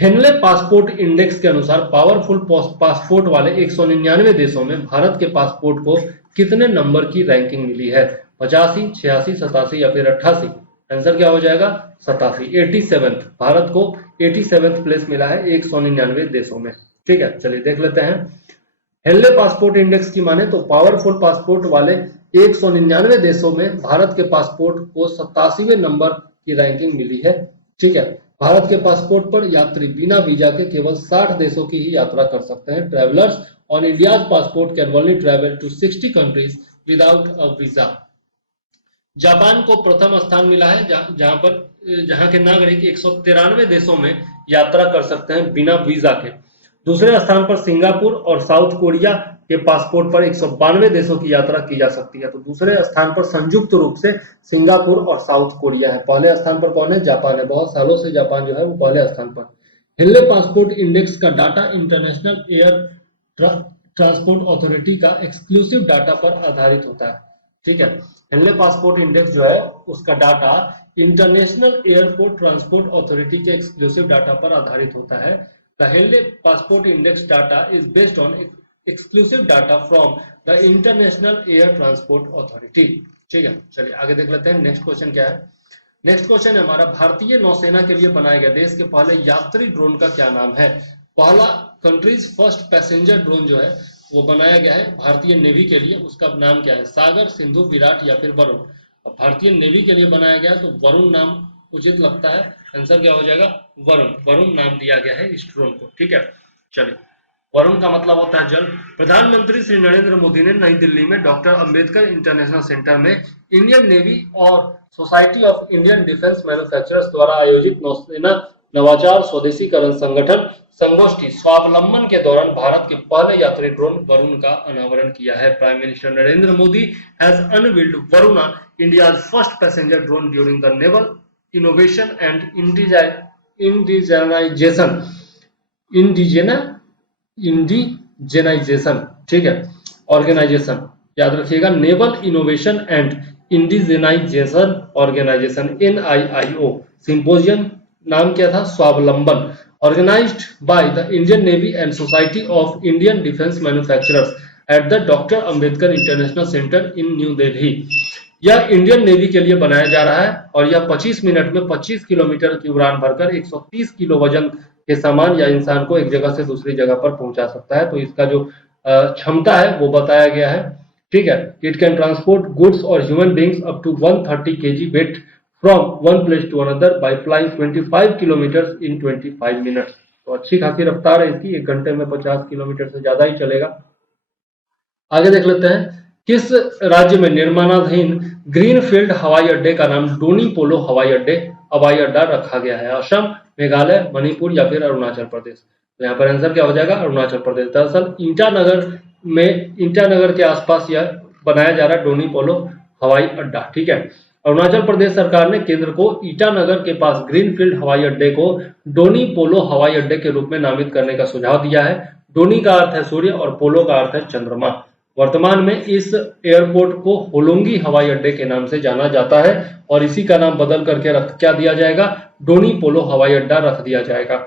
हेनले पासपोर्ट इंडेक्स के अनुसार पावरफुल पासपोर्ट वाले 199 देशों में भारत के पासपोर्ट को कितने नंबर की रैंकिंग मिली है? 85, 86, 87 या फिर 88? आंसर क्या हो जाएगा? 87, 87। भारत को 87 प्लेस मिला है 199 देशों में। ठीक है, चलिए देख लेते हैं। हेनले पासपोर्ट इंडेक्स की माने तो पावरफुल पासपोर्ट वाले 199 देशों में भारत के पासपोर्ट को 87वें नंबर की रैंकिंग मिली है। ठीक है, भारत के पासपोर्ट पर यात्री बिना वीजा के केवल 60 देशों की ही यात्रा कर सकते हैं। Travellers on India's passport can only travel to 60 countries without a visa. Japan को प्रथम स्थान मिला है जहां के नागरिक 193 देशों में यात्रा कर सकते हैं बिना वीजा के। दूसरे स्थान पर सिंगापुर और साउथ कोरिया के पासपोर्ट पर 192 देशों की यात्रा की जा सकती है। तो दूसरे स्थान पर संयुक्त रूप से सिंगापुर और साउथ कोरिया है। पहले स्थान पर कौन है? जापान है। बहुत सालों से जापान जो है वो पहले स्थान पर। हेनले पासपोर्ट इंडेक्स का data international air transport authority का एक्सक्लूसिव डाटा पर आधारित होता है। ठीक है, हेनले पासपोर्ट इंडेक्स जो है उसका data international airport transport authority के एक्सक्लूसिव डाटा पर आधारित होता है। The Henley passport index data is based on exclusive data from the international air transport authority. ठीक है, चलिए आगे देख लेते हैं। नेक्स्ट क्वेश्चन क्या है? नेक्स्ट क्वेश्चन है हमारा, भारतीय नौसेना के लिए बनाया गया देश के पहले यात्री ड्रोन का क्या नाम है? पहला कंट्रीज फर्स्ट पैसेंजर ड्रोन जो है वो बनाया गया है भारतीय नेवी के लिए। उसका नाम क्या है? सागर, सिंधु, विराट या फिर वरुण? अब भारतीय नेवी के लिए बनाया गया तो वरुण नाम उचित लगता है। आंसर क्या हो जाएगा? वरुण। वरुण नाम दिया गया है इस ड्रोन को। ठीक है, चलिए, वरुण का मतलब होता है जल। प्रधानमंत्री श्री नरेंद्र मोदी ने नई दिल्ली में डॉक्टर अंबेडकर इंटरनेशनल सेंटर में इंडियन नेवी और society of Indian defence manufacturers द्वारा आयोजित नौसेना नवाचार स्वदेशीकरण संगठन संगोष्ठी स्वावलंबन के दौरान भारत के पहले यात्री ड्रोन वरुण का अनावरण किया है। Prime minister Narendra Modi has unveiled Varuna, India's first passenger drone during the naval innovation and indigenisation. ठीक है, ऑर्गेनाइजेशन याद रखिएगा, naval innovation and indigenisation organisation NIIO। Symposium नाम क्या था? Swavlamban. Organised by the Indian navy and society of Indian defence manufacturers at the doctor Ambedkar international centre in New Delhi. यह Indian navy के लिए बनाया जा रहा है और यह 25 मिनट में 25 किलोमीटर की उड़ान भरकर 130 किलो वजन के सामान या इंसान को एक जगह से दूसरी जगह पर पहुंचा सकता है। तो इसका जो क्षमता है वो बताया गया है। ठीक है, इट कैन ट्रांसपोर्ट गुड्स और human beings up to 130 kg weight from one place to another by flying 25 kilometre इन 25 मिनट्स। तो अच्छी खासी रफ्तार है इसकी, 1 घंटे में 50 किलोमीटर से ज्यादा ही चलेगा। आगे देख लेते हैं, किस राज्य में निर्माणाधीन ग्रीनफील्ड हवाई अड्डे का नाम डोनी पोलो हवाई अड्डा रखा गया है? असम, मेघालय, मणिपुर या फिर अरुणाचल प्रदेश? तो यहाँ पर आंसर क्या हो जाएगा? अरुणाचल प्रदेश। दरअसल ईटानगर के आसपास यह बनाया जा रहा है डोनी पोलो हवाई अड्डा। ठीक है, अरुणाचल प्रदेश सरकार ने केंद्र को ईटानगर के पास ग्रीनफील्ड हवाई अड्डे को डोनी पोलो हवाई अड्डे के रूप में नामित करने का सुझाव दिया है। डोनी का अर्थ है सूर्य और पोलो का अर्थ है चंद्रमा। वर्तमान में इस एयरपोर्ट को होलोंगी हवाई अड्डे के नाम से जाना जाता है और इसी का नाम बदल करके क्या दिया जाएगा, डोनी पोलो हवाई अड्डा रख दिया जाएगा।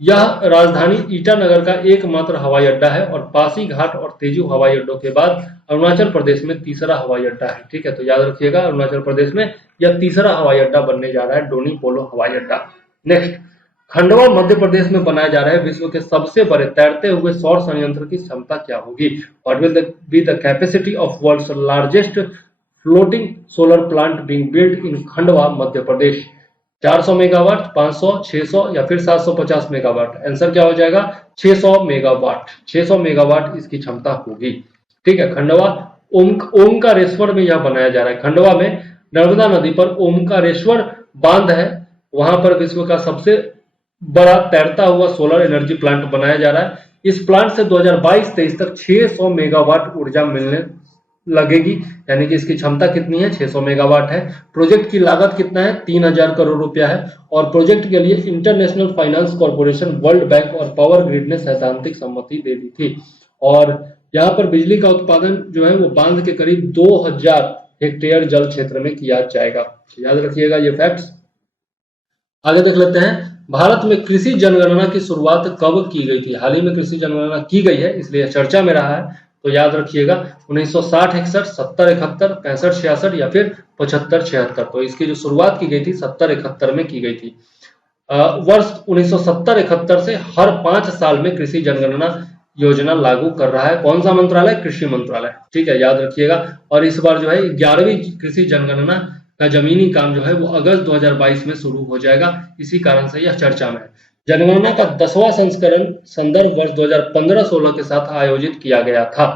यह राजधानी ईटानगर का एकमात्र हवाई अड्डा है और पासीघाट और तेजू हवाई अड्डों के बाद अरुणाचल प्रदेश में तीसरा हवाई अड्डा है। ठीक है, तो याद रखिएगा अरुणाचल प्रदेश में यह तीसरा हवाई अड्डा बनने जा रहा है, डोनी पोलो हवाई अड्डा। नेक्स्ट, खंडवा मध्य प्रदेश में बनाया जा रहा है विश्व के सबसे बड़े तैरते हुए सौर संयंत्र की क्षमता क्या होगी? What will be the capacity of world's largest floating solar plant being built in Khandwa Madhya Pradesh? 400 megawatt, 500, 600 या फिर 750 मेगावाट? आंसर क्या हो जाएगा? 600 मेगावाट। 600 मेगावाट इसकी क्षमता होगी। ठीक है, खंडवा ओमकारेश्वर में यह बनाया जा रहा है। खंडवा में नर्मदा नदी पर ओमकारेश्वर बांध है, वहां पर विश्व का सबसे बड़ा तैरता हुआ सोलर एनर्जी प्लांट बनाया जा रहा है। इस प्लांट से 2022-23 तक 600 मेगावाट ऊर्जा मिलने लगेगी, यानी कि इसकी क्षमता कितनी है? 600 मेगावाट है। प्रोजेक्ट की लागत कितना है? 3000 करोड़ रुपया है और प्रोजेक्ट के लिए international finance corporation, world bank और पावर ग्रिड ने सैद्धांतिक सम्मति दे दी थी। और यहाँ पर बिजली का उत्पादन जो है वो बांध के करीब 2000 हेक्टेयर जल क्षेत्र में किया जाएगा। याद रखिएगा ये फैक्ट्स। आगे देख लेते हैं, भारत में कृषि जनगणना की शुरुआत कब की गई थी? हाल ही में कृषि जनगणना की गई है, इसलिए चर्चा में रहा है। तो याद रखिएगा 1960-61, 70-71, 65-66 या फिर 75-76। तो इसकी जो शुरुआत की गई थी 70-71 में की गई थी। वर्ष 1970-71 से हर 5 साल में कृषि जनगणना योजना लागू कर रहा है। कौन सा मंत्रालय? कृषि मंत्रालय। ठीक है, याद रखिएगा। और इस बार जो है 11वीं कृषि जनगणना का जमीनी काम जो है वो अगस्त 2022 में शुरू हो जाएगा, इसी कारण से यह चर्चा में है। जनगणना का 10वां संस्करण संदर्भ वर्ष 2015-16 के साथ आयोजित किया गया था।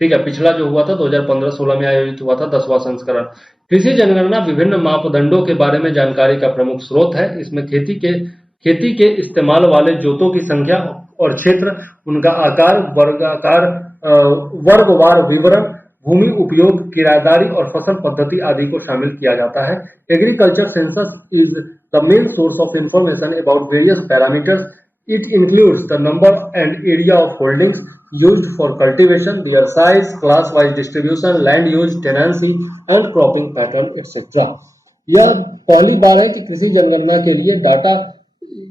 ठीक है, पिछला जो हुआ था 2015-16 में आयोजित हुआ था 10वां संस्करण। कृषि जनगणना विभिन्न मापदंडों के बारे में जानकारी का प्रमुख स्रोत है। इसमें खेती के इस्तेमाल वाले जोतों की संख्या और क्षेत्र, उनका आकार, वर्गवार विवरण, भूमि उपयोग, किराएदारी और फसल पद्धति आदि को शामिल किया जाता है। Agriculture census is the main source of information about various parameters. It includes the number and area of holdings used for cultivation, their size, class-wise distribution, land use, tenancy and cropping pattern, etc. यह पहली बार है कि कृषि जनगणना के लिए data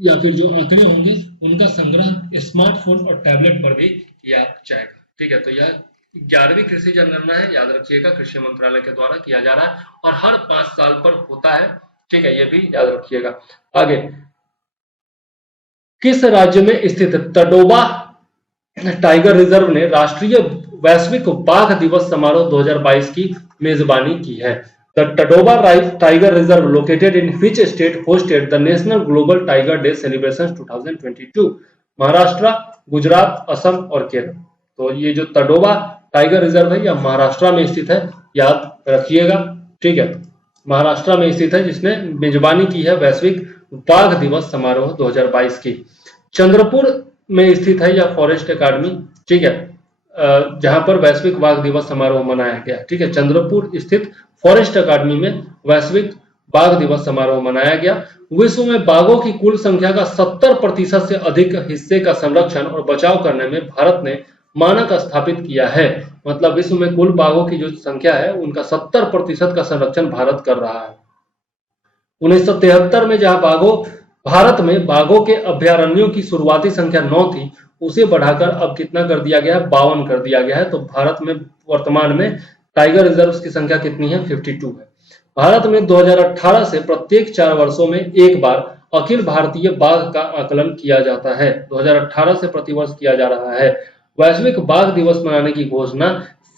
या फिर जो आंकड़े होंगे उनका संग्रह स्मार्टफोन और टैबलेट पर भी किया जाएगा। ठीक है, तो यह 11वीं कृषि जनगणना है, याद रखिएगा, कृषि मंत्रालय के द्वारा किया जा रहा है और हर 5 साल पर होता है। ठीक है, ये भी याद रखिएगा। आगे, किस राज्य में स्थित तडोबा टाइगर रिजर्व ने राष्ट्रीय वैश्विक बाघ दिवस समारोह 2022 की मेजबानी की है? The Tadoba tiger reserve located in which state hosted the national global tiger day celebration 2022? Maharashtra, Gujarat, Assam और केरल। तो ये जो तडोबा टाइगर रिजर्व है यह महाराष्ट्र में स्थित है, याद रखिएगा। ठीक है, महाराष्ट्र में स्थित है, जिसने मेजबानी की है वैश्विक बाघ दिवस समारोह 2022 की। चंद्रपुर में स्थित है यह फॉरेस्ट अकादमी। ठीक है, जहां पर वैश्विक बाघ दिवस समारोह मनाया गया। ठीक है, चंद्रपुर स्थित फॉरेस्ट अकादमी में वैश्विक बाघ दिवस समारोह मनाया गया। विश्व में बाघों की कुल संख्या का 70% से अधिक हिस्से का संरक्षण और बचाव करने में भारत ने मानक स्थापित किया है। मतलब विश्व में कुल बाघों की जो संख्या है उनका 70% का संरक्षण भारत कर रहा है। 1973 में जहां भारत में बाघों के अभ्यारण्यों की शुरुआती संख्या 9 थी, उसे बढ़ाकर अब कितना कर दिया गया है? 52 कर दिया गया है। तो भारत में वर्तमान में टाइगर रिजर्व्स की संख्या कितनी है? 52 है। भारत में 2018 से प्रत्येक 4 वर्षों में एक बार अखिल भारतीय बाघ का आकलन किया जाता है। 2018 से प्रतिवर्ष किया जा रहा है। वैश्विक बाघ दिवस मनाने की घोषणा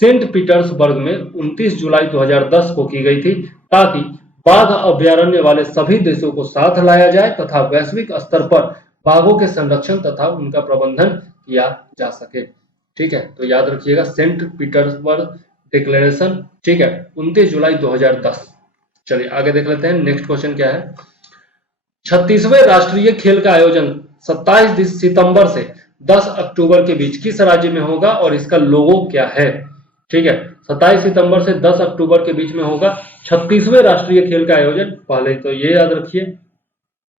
सेंट पीटर्सबर्ग में 29 जुलाई 2010 को की गई थी, ताकि बाघ अभ्यारण्य वाले सभी देशों को साथ लाया जाए तथा वैश्विक स्तर पर बाघों के संरक्षण तथा उनका प्रबंधन किया जा सके। ठीक है, तो याद रखिएगा सेंट पीटर्सबर्ग डिक्लेरेशन। ठीक है, 29 जुलाई 2010। चलिए आगे देख लेते हैं, नेक्स्ट क्वेश्चन क्या है। 36वें राष्ट्रीय खेल का आयोजन 27 सितंबर से 10 अक्टूबर के बीच किस राज्य में होगा और इसका लोगो क्या है? ठीक है, 27 सितंबर से 10 अक्टूबर के बीच में होगा 36वें राष्ट्रीय खेल का आयोजन। पहले तो ये याद रखिए।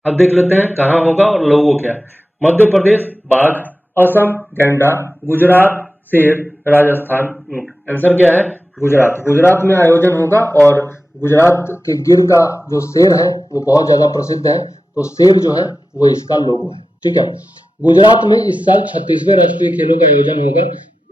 अब देख लेते हैं कहाँ होगा और लोगो क्या। मध्य प्रदेश बाघ, असम गैंडा, गुजरात शेर, राजस्थान ऊंट। आंसर क्या है? गुजरात। गुजरात में आयोजन होगा और गुजरात के गिर का जो शेर है वो बहुत ज्यादा प्रसिद्ध है, तो शेर जो है वो इसका लोगो है। ठीक है, गुजरात में इस साल 36वें राष्ट्रीय खेलों का आयोजन होगा।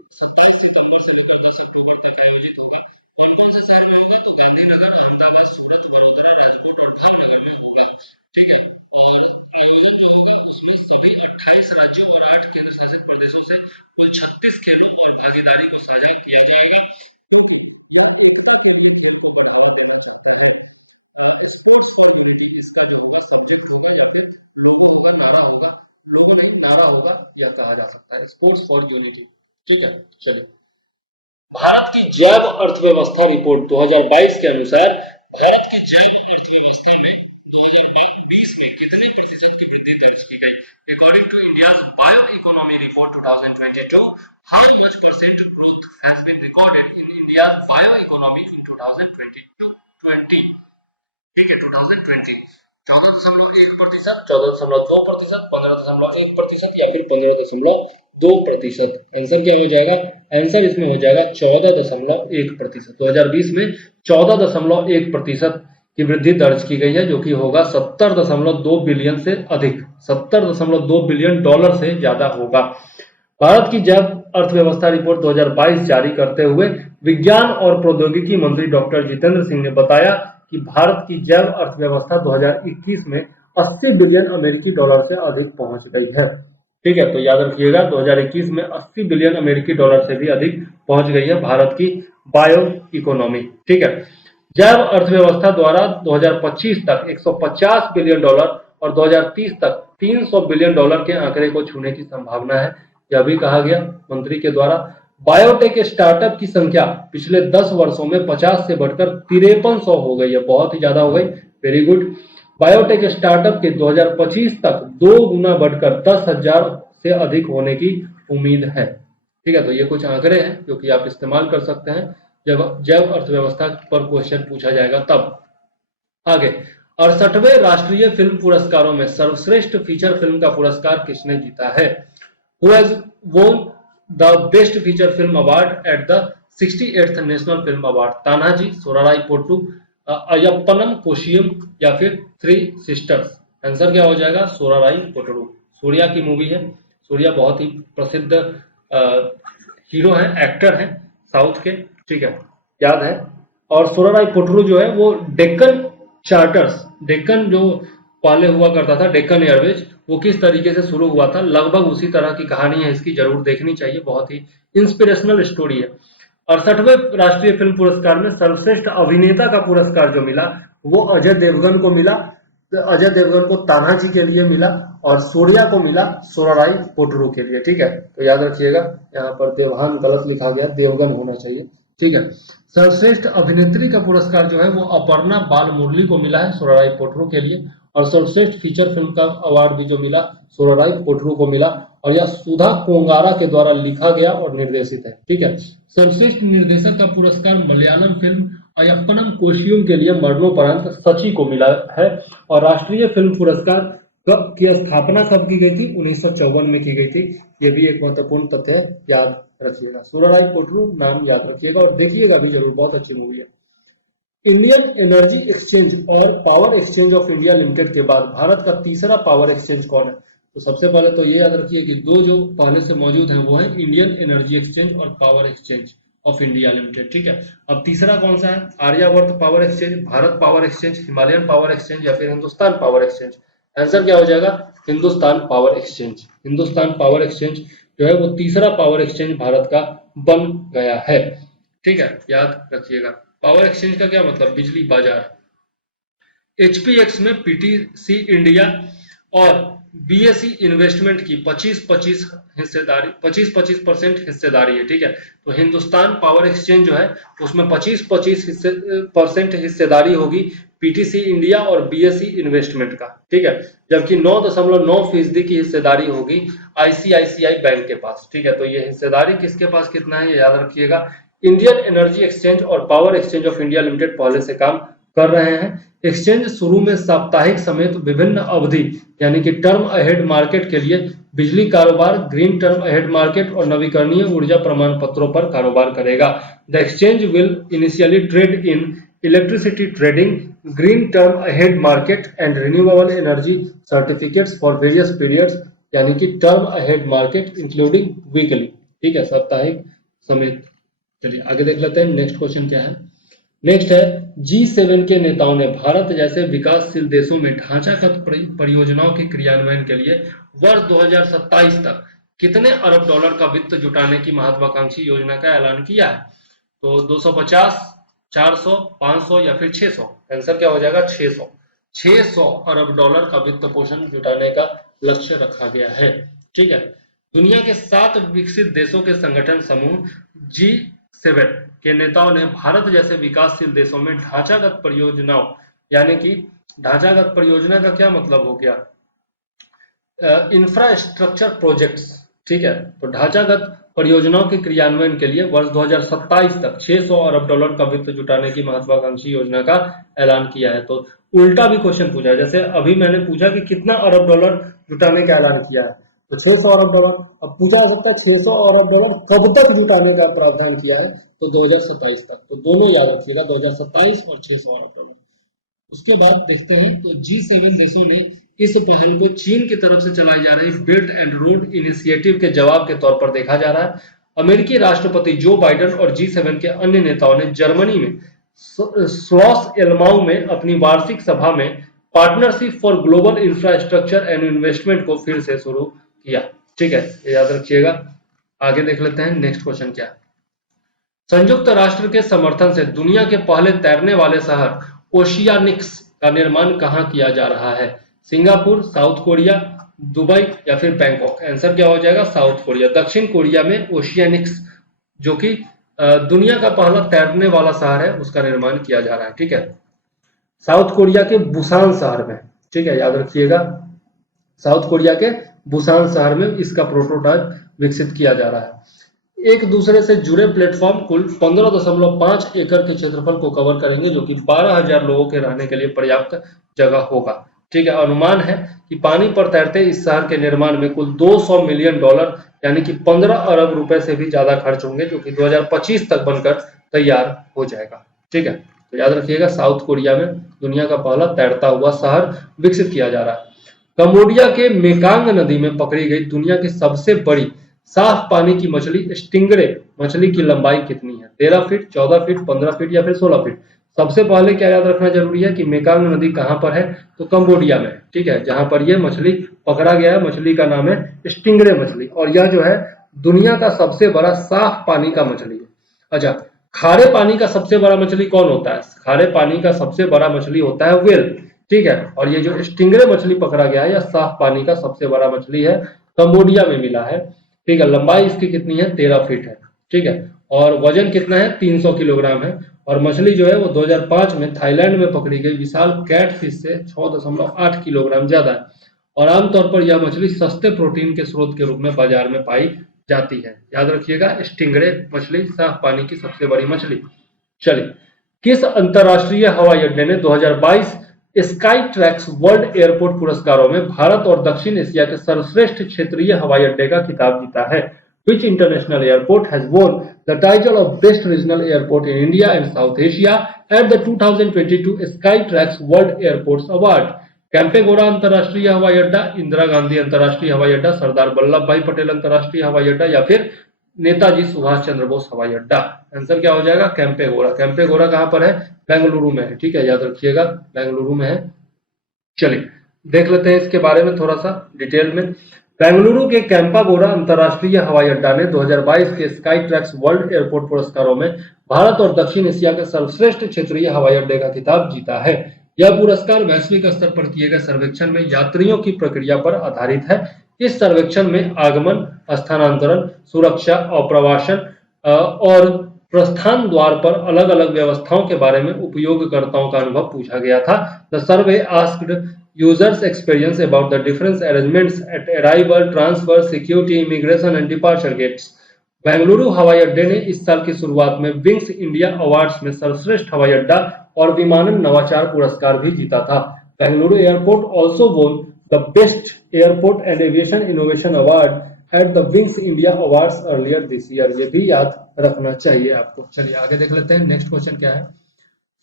27 सितंबर से 10 अक्टूबर तक आयोजित होगी। कौन से शहर में होगा? तो गांधीनगर, अहमदाबाद, सूरत, वडोदरा, राजकोट और भावनगर में होगा। ठीक है, और आयोजन जो होगा उसमें सभी 28 राज्यों और 8 केंद्र शासित प्रदेशों से कुल 36 खेलों और भागीदारी को साझा किया जाएगा। इसका जो होगा सब्जेक्ट होगा या फिर लोगो नारा होगा, लोगो नहीं नारा होगा, यह कहा जा सकता है स्पोर्ट्स फॉर यूनिटी। ठीक है, चलिए। भारत की जैव अर्थव्यवस्था रिपोर्ट 2022 के अनुसार भारत की जैव अर्थव्यवस्था में 2020 में कितने प्रतिशत की वृद्धि दर्ज की गई? According to India's bio economy report 2022, how much percent growth has been recorded in India's bio economy in 2022-20? ठीक है, 2020 14.1%, 14.2%, 15.1% या फिर 15.2%। आंसर क्या हो जाएगा? आंसर इसमें हो जाएगा 14.1%। 2020 में 14.1% की वृद्धि दर्ज की गई है, जो कि होगा 70.2 बिलियन से अधिक, 70.2 बिलियन डॉलर से ज्यादा होगा। भारत की जैव अर्थव्यवस्था रिपोर्ट 2022 जारी करते हुए विज्ञान और प्रौद्योगिकी मंत्री डॉक्टर जितेंद्र सिंह ने बताया कि भारत की जैव अर्थव्यवस्था 2021 में 80 बिलियन अमेरिकी डॉलर से अधिक पहुंच गई है। ठीक है, तो याद रखिएगा 2021 में 80 बिलियन अमेरिकी डॉलर से भी अधिक पहुंच गई है भारत की बायो इकोनॉमी। ठीक है, जैव अर्थव्यवस्था द्वारा 2025 तक 150 बिलियन डॉलर और 2030 तक 300 बिलियन डॉलर के आंकड़े को छूने की संभावना है, यह भी कहा गया मंत्री के द्वारा। बायोटेक स्टार्टअप की संख्या पिछले 10 वर्षों में 50 से बढ़कर 5300 हो गई है, बहुत ही ज्यादा हो गई। Very good. बायोटेक स्टार्टअप के 2025 तक 2 गुना बढ़कर 10,000 से अधिक होने की उम्मीद है। ठीक है, तो ये कुछ आंकड़े हैं जो कि आप इस्तेमाल कर सकते हैं जब जैव अर्थव्यवस्था पर क्वेश्चन पूछा जाएगा तब। आगे, 68वें राष्ट्रीय फिल्म पुरस्कारों में सर्वश्रेष्ठ फीचर फिल्म का पुरस्कार किसने जीता है? Who has won the Best Feature Film Award at the 68th National Film Award? Tanaji, सोराराई Pottu, अयप्पनम कोशियम या फिर थ्री सिस्टर्स। आंसर क्या हो जाएगा? सोराराई पोट्टू। सूर्या की मूवी है। सूर्या बहुत ही प्रसिद्ध हीरो है, एक्टर है साउथ के। ठीक है, याद है। और सोराराई पोट्टू जो है वो डेक्कन चार्टर्स, डेक्कन जो पहले हुआ करता था डेक्कन एयरवेज, वो किस तरीके से शुरू हुआ था, लगभग उसी तरह की कहानी है इसकी, जरूर देखनी चाहिए, बहुत ही इंस्पिरेशनल स्टोरी है। 68वें राष्ट्रीय फिल्म पुरस्कार में सर्वश्रेष्ठ अभिनेता का पुरस्कार जो मिला वो अजय देवगन को मिला। अजय देवगन को तानाजी के लिए मिला और सूर्या को मिला सोराराई पोट्टू के लिए। ठीक है, तो याद रखिएगा यहाँ पर देवहान गलत लिखा गया, देवगन होना चाहिए। ठीक है, सर्वश्रेष्ठ अभिनेत्री का पुरस्कार जो है वो अपर्णा बालमुरली को मिला है सोराराई पोट्टू के लिए, और सर्वश्रेष्ठ फीचर फिल्म का अवार्ड भी जो मिला सोराराई पोट्टू को मिला, और यह सुधा कोंगारा के द्वारा लिखा गया और निर्देशित है। ठीक है, सर्वश्रेष्ठ निर्देशक का पुरस्कार मलयालम फिल्म अयप्पनम कोशियम के लिए मरणोपरांत सची को मिला है। और राष्ट्रीय फिल्म पुरस्कार की स्थापना कब की गई थी? 1954 में की गई थी। यह भी एक महत्वपूर्ण तथ्य है, याद रखिएगा। सोराराई पोट्टू नाम याद रखिएगा और देखिएगा भी जरूर, बहुत अच्छी मूवी है। इंडियन एनर्जी एक्सचेंज और power exchange of India limited के बाद भारत का तीसरा पावर एक्सचेंज कौन है? तो सबसे पहले तो ये याद रखिए कि दो जो पहले से मौजूद हैं वो है इंडियन एनर्जी एक्सचेंज और power exchange of India limited. ठीक है, अब तीसरा कौन सा है? Aryavarta power exchange, Bharat power exchange, Himalayan power exchange या फिर हिंदुस्तान पावर एक्सचेंज। आंसर क्या हो जाएगा? Hindustan power exchange. Hindustan power exchange जो है वो तीसरा पावर एक्सचेंज भारत का बन गया है। ठीक है, याद रखिएगा। पावर एक्सचेंज का क्या मतलब? बिजली बाजार। एचपीएक्स में पीटीसी इंडिया और बीएसई इन्वेस्टमेंट की 25-25 हिस्सेदारी, 25-25% हिस्सेदारी है। ठीक है, तो हिंदुस्तान पावर एक्सचेंज जो है उसमें 25-25% हिस्सेदारी होगी पीटीसी इंडिया और बीएसई इन्वेस्टमेंट का। ठीक है, जबकि 9.9% की हिस्सेदारी होगी आईसीआईसीआई बैंक के पास। ठीक है, तो ये हिस्सेदारी किसके पास कितना है ये याद रखिएगा। इंडियन एनर्जी एक्सचेंज और power exchange of India limited पहले से काम कर रहे हैं। एक्सचेंज शुरू में साप्ताहिक समेत विभिन्न अवधि यानी कि टर्म अहेड मार्केट के लिए बिजली कारोबार, ग्रीन टर्म अहेड मार्केट और नवीकरणीय ऊर्जा प्रमाण पत्रों पर कारोबार करेगा। The exchange will initially trade in electricity trading, green term ahead market and renewable energy certificates for various periods, यानी कि term ahead market including weekly. ठीक है, साप्ताहिक समेत। चलिए आगे देख लेते हैं नेक्स्ट क्वेश्चन क्या है। नेक्स्ट है, G7 के नेताओं ने भारत जैसे विकासशील देशों में ढांचागत परियोजनाओं के क्रियान्वयन के लिए वर्ष 2027 तक कितने अरब डॉलर का वित्त जुटाने की महत्वाकांक्षी योजना का ऐलान किया है? तो 250, 400, 500 या फिर 600? आंसर क्या हो जाएगा? 600। 600 अरब डॉलर का वित्त पोषण जुटाने का लक्ष्य रखा गया है। ठीक है, दुनिया के 7 विकसित देशों के संगठन समूह G7 के नेताओं ने भारत जैसे विकासशील देशों में ढांचागत परियोजनाओं, यानी कि ढांचागत परियोजना का क्या मतलब हो गया? Infrastructure projects. ठीक है, तो ढांचागत परियोजनाओं के क्रियान्वयन के लिए वर्ष 2027 तक 600 अरब डॉलर का वित्त जुटाने की महत्वाकांक्षी योजना का ऐलान किया है। तो उल्टा भी क्वेश्चन पूछा है, जैसे अभी मैंने पूछा कि कितना अरब डॉलर जुटाने का ऐलान किया है, तो 600 अरब डॉलर। अब पूछा जा सकता है 600 अरब डॉलर कब तक जुटाने का प्रावधान किया है, तो 2027 तक। तो दोनों याद रखिएगा, 2027 और 600 अरब डॉलर। उसके बाद देखते हैं, तो G7 देशों ने इस पहल को चीन की तरफ से चलाई जा रही बेल्ट एंड रोड इनिशिएटिव के जवाब के तौर पर देखा जा रहा है। अमेरिकी राष्ट्रपति जो बाइडेन और G7 के अन्य नेताओं ने जर्मनी में स्लॉस एलमाउ में अपनी वार्षिक सभा में partnership for global infrastructure and investment को फिर से शुरू किया। ठीक है, याद रखिएगा। आगे देख लेते हैं नेक्स्ट क्वेश्चन क्या है। संयुक्त राष्ट्र के समर्थन से दुनिया के पहले तैरने वाले शहर ओशियानिक्स का निर्माण कहां किया जा रहा है? सिंगापुर, साउथ कोरिया, दुबई या फिर बैंकॉक? आंसर क्या हो जाएगा? South Korea. दक्षिण कोरिया में ओशियानिक्स, जो कि दुनिया का पहला तैरने वाला शहर है, उसका निर्माण किया जा रहा है। ठीक है, साउथ कोरिया के बुसान शहर में। ठीक है, याद रखिएगा, साउथ कोरिया के बुसान शहर में इसका प्रोटोटाइप विकसित किया जा रहा है। एक दूसरे से जुड़े प्लेटफॉर्म कुल 15.5 एकड़ के क्षेत्रफल को कवर करेंगे, जो कि 12,000 लोगों के रहने के लिए पर्याप्त जगह होगा। ठीक है, अनुमान है कि पानी पर तैरते इस शहर के निर्माण में कुल 200 मिलियन डॉलर यानी कि 15 अरब रुपए से भी ज्यादा खर्च होंगे, जो कि 2025 तक बनकर तैयार हो जाएगा। ठीक है, तो याद रखिएगा, साउथ कोरिया में दुनिया का पहला तैरता हुआ शहर विकसित किया जा रहा है। कंबोडिया के मेकांग नदी में पकड़ी गई दुनिया की सबसे बड़ी साफ पानी की मछली स्टिंगरे मछली की लंबाई कितनी है? 13 फीट, 14 फीट, 15 फीट या फिर 16 फीट? सबसे पहले क्या याद रखना जरूरी है कि मेकांग नदी कहां पर है? तो कंबोडिया में। ठीक है, जहां पर यह मछली पकड़ा गया है, मछली का नाम है स्टिंगरे मछली, और यह जो है दुनिया का सबसे बड़ा साफ पानी का मछली है। अच्छा, खारे पानी का सबसे बड़ा मछली कौन होता है? खारे पानी का सबसे बड़ा मछली होता है व्हेल। ठीक है, और ये जो स्टिंगरे मछली पकड़ा गया है, यह साफ पानी का सबसे बड़ा मछली है, कंबोडिया में मिला है। ठीक है, लंबाई इसकी कितनी है? 13 फीट है। ठीक है, और वजन कितना है? 300 किलोग्राम है। और मछली जो है वो 2005 में थाईलैंड में पकड़ी गई विशाल कैट फिश से 6.8 किलोग्राम ज्यादा है। और आमतौर पर यह मछली सस्ते प्रोटीन के स्रोत के रूप में बाजार में पाई जाती है। याद रखिएगा, स्टिंगरे मछली साफ पानी की सबसे बड़ी मछली। चलिए, किस अंतरराष्ट्रीय हवाई अड्डे ने 2022 स्काई ट्रैक्स वर्ल्ड एयरपोर्ट पुरस्कारों में भारत और दक्षिण एशिया के सर्वश्रेष्ठ क्षेत्रीय हवाई अड्डे का खिताब जीता है? Which international airport has won the title of Best Regional Airport in India and South Asia at the 2022 Skytrax World Airports Award? Kempegowda अंतरराष्ट्रीय हवाई अड्डा, इंदिरा गांधी अंतरराष्ट्रीय हवाई अड्डा, सरदार वल्लभ भाई पटेल अंतरराष्ट्रीय हवाई अड्डा या फिर नेताजी सुभाष चंद्र बोस हवाई अड्डा? आंसर क्या हो जाएगा? कैंपेगोड़ा। कैंपेगोड़ा कहां पर है? बेंगलुरु में है। ठीक है, याद रखिएगा, बेंगलुरु में है। चलिए देख लेते हैं इसके बारे में थोड़ा सा डिटेल में। बेंगलुरु के कैंपागोड़ा अंतरराष्ट्रीय हवाई अड्डा ने 2022 के स्काई ट्रैक्स वर्ल्ड एयरपोर्ट पुरस्कारों में भारत और दक्षिण एशिया के सर्वश्रेष्ठ क्षेत्रीय हवाई अड्डे का खिताब जीता है। यह पुरस्कार वैश्विक स्तर पर किए गए सर्वेक्षण में यात्रियों की प्रक्रिया पर आधारित है। इस सर्वेक्षण में आगमन, स्थानांतरण, सुरक्षा और प्रवासन और प्रस्थान द्वार पर अलग अलग व्यवस्थाओं के बारे में उपयोगकर्ताओं का अनुभव पूछा गया था। The survey asked users experience about the different arrangements at arrival, transfer, security, immigration and departure gates. Bengaluru हवाई अड्डे ने इस साल की शुरुआत में विंग्स इंडिया अवार्ड्स में सर्वश्रेष्ठ हवाई अड्डा और विमानन नवाचार पुरस्कार भी जीता था। Bengaluru airport also won the best airport and aviation innovation award at the wings India awards earlier this year. ये भी याद रखना चाहिए आपको। चलिए आगे देख लेते हैं। नेक्स्ट क्वेश्चन क्या है?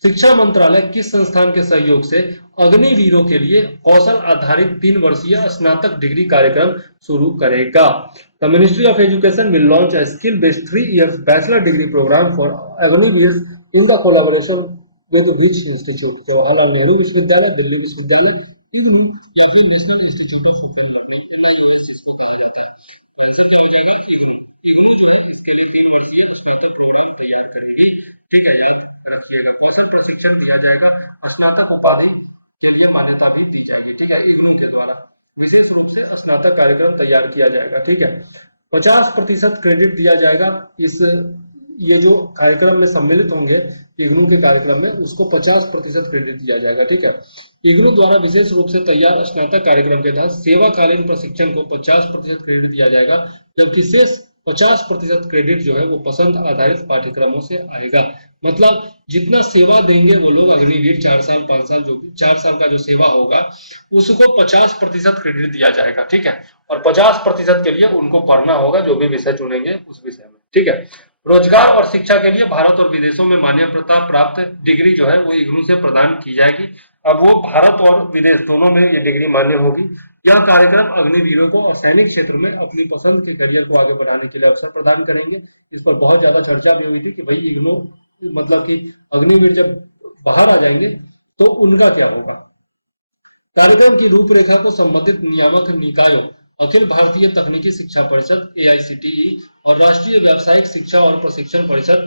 शिक्षा मंत्रालय किस संस्थान के सहयोग से अग्निवीरों के लिए कौशल आधारित 3 वर्षीय स्नातक डिग्री कार्यक्रम शुरू करेगा? The ministry of education will launch a skill based 3 years bachelor degree programme for Agniveers in the collaboration with which institute? Jawaharlal Nehru विश्वविद्यालय, दिल्ली विश्वविद्यालय, इग्नू या फिर national institute of open learning, NIOS जिसको कहा जाता है। तो आंसर क्या हो जाएगा? इग्नू। इग्नू जो है इसके लिए 3 वर्षीय स्नातक प्रोग्राम तैयार करेगी। ठीक है, याद रखिएगा। कौशल प्रशिक्षण दिया जाएगा, स्नातक उपाधि के लिए मान्यता भी दी जाएगी। ठीक है, इग्नू के द्वारा विशेष रूप से स्नातक कार्यक्रम तैयार किया जाएगा। ठीक है, 50% क्रेडिट दिया जाएगा। इस ये जो कार्यक्रम में सम्मिलित होंगे इग्नू के कार्यक्रम में, उसको 50% क्रेडिट दिया जाएगा। ठीक है, इग्नू द्वारा विशेष रूप से तैयार स्नातक कार्यक्रम के तहत सेवाकालीन प्रशिक्षण को 50% क्रेडिट दिया जाएगा, जबकि शेष 50% क्रेडिट जो है वो पसंद आधारित पाठ्यक्रमों से आएगा। मतलब जितना सेवा देंगे वो लोग अग्निवीर 4 साल 5 साल जो 4 साल का जो सेवा होगा उसको 50% क्रेडिट दिया जाएगा। ठीक है, और 50% के लिए उनको पढ़ना होगा जो भी विषय चुनेंगे उस विषय में। ठीक है, रोजगार और शिक्षा के लिए भारत और विदेशों में मान्यता प्राप्त डिग्री जो है वो इग्नू से प्रदान की जाएगी। अब वो भारत और विदेश दोनों में ये डिग्री मान्य होगी। यह कार्यक्रम अग्निवीरों को और सैनिक क्षेत्र में अपनी पसंद के करियर को आगे बढ़ाने के लिए अवसर प्रदान करेंगे। इस पर बहुत ज्यादा चर्चा भी हुई थी कि भाई इग्नू मतलब कि अग्निवीर जब बाहर आ जाएंगे तो उनका क्या होगा। कार्यक्रम की रूपरेखा को संबंधित नियामक निकायों अखिल भारतीय तकनीकी शिक्षा परिषद AICTE और राष्ट्रीय व्यावसायिक शिक्षा और प्रशिक्षण परिषद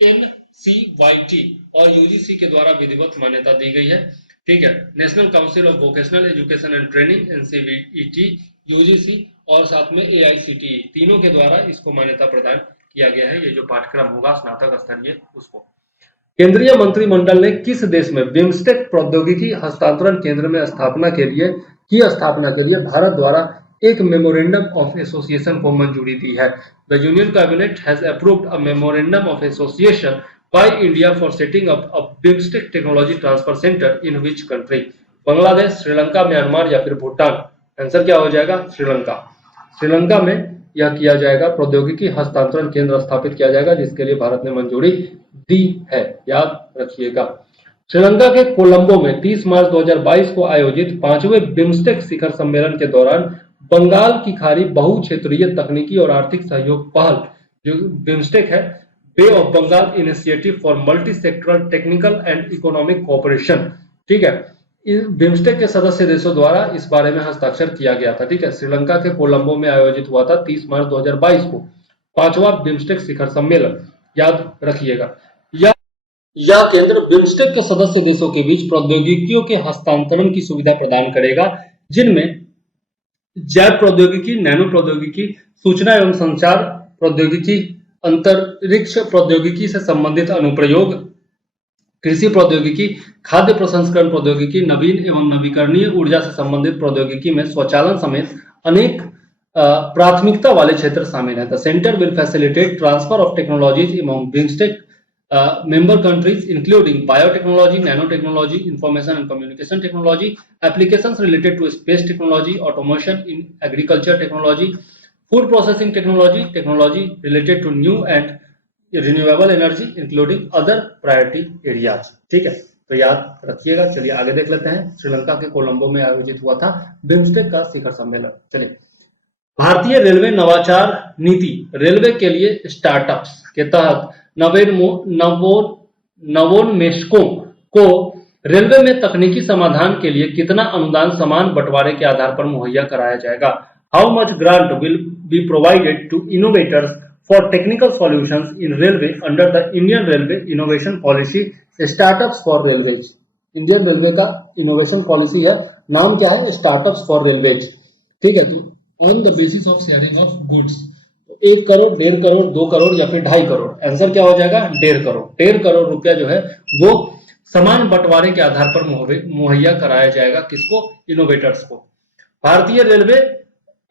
NCYT और UGC के द्वारा विधिवत मान्यता दी गई है। ठीक है, national council of vocational education and training NCVET, UGC और साथ में AICTE तीनों के द्वारा इसको मान्यता प्रदान किया गया है। ये जो पाठ्यक्रम होगा स्नातक स्तरीय उसको। केंद्रीय मंत्रिमंडल ने किस देश में बिम्स्टेक प्रौद्योगिकी हस्तांतरण केंद्र में स्थापना के लिए भारत द्वारा एक मेमोरेंडम ऑफ एसोसिएशन को मंजूरी दी है? The union cabinet has approved a memorandum of association by India for setting up a BIMSTEC technology transfer centre in which country? Bangladesh, Sri Lanka, Myanmar या फिर भूटान? आंसर क्या हो जाएगा? श्रीलंका। श्रीलंका में यह किया जाएगा, प्रौद्योगिकी हस्तांतरण केंद्र स्थापित किया जाएगा जिसके लिए भारत ने मंजूरी दी है। याद रखिएगा। श्रीलंका के कोलंबो में 30 मार्च 2022 को आयोजित 5वें बिम्स्टेक शिखर सम्मेलन के दौरान बंगाल की खाड़ी बहुक्षेत्रीय तकनीकी और आर्थिक सहयोग पहल जो बिम्स्टेक है, Bay of Bengal initiative for multi sectoral technical and economic cooperation. ठीक है, बिम्स्टेक के सदस्य देशों द्वारा इस बारे में हस्ताक्षर किया गया था। ठीक है, श्रीलंका के कोलंबो में आयोजित हुआ था 30 मार्च 2022 को 5वां बिम्स्टेक शिखर सम्मेलन। याद रखिएगा। यह केंद्र बिम्स्टेक के सदस्य देशों के बीच प्रौद्योगिकियों के हस्तांतरण की सुविधा प्रदान करेगा, जिनमें जैव प्रौद्योगिकी, नैनो प्रौद्योगिकी, सूचना एवं संचार प्रौद्योगिकी, अंतरिक्ष प्रौद्योगिकी से संबंधित अनुप्रयोग, कृषि प्रौद्योगिकी, खाद्य प्रसंस्करण प्रौद्योगिकी, नवीन एवं नवीकरणीय ऊर्जा से संबंधित प्रौद्योगिकी में स्वचालन समेत अनेक प्राथमिकता वाले क्षेत्र शामिल हैं। The centre will facilitate transfer of technologies among BIMSTEC member countries including biotechnology, nanotechnology, information and communication technology, applications related to space technology, automation in agriculture technology, food processing technology, technology related to new and renewable energy including other priority areas। ठीक है, तो याद रखिएगा। चलिए आगे देख लेते हैं। श्रीलंका के कोलंबो में आयोजित हुआ था बिम्स्टेक का शिखर सम्मेलन। चलिए, भारतीय रेलवे नवाचार नीति रेलवे के लिए स्टार्टअप्स के तहत नवोन्मेषकों को रेलवे में तकनीकी समाधान के लिए कितना अनुदान समान बंटवारे के आधार पर मुहैया कराया जाएगा? How much grant will be provided to innovators for technical solutions in railway under the Indian railway innovation policy startups for railways? Indian railway का इनोवेशन पॉलिसी है, नाम क्या है? Startups for railways. ठीक है, तो on the basis of sharing of goods 1 crore, 1.5 crore, 2 crore या फिर 2.5 करोड़। आंसर क्या हो जाएगा? 1.5 करोड़। 1.5 करोड़ रुपया जो है वो समान बंटवारे के आधार पर मुहैया कराया जाएगा। किसको? इनोवेटर्स को। भारतीय रेलवे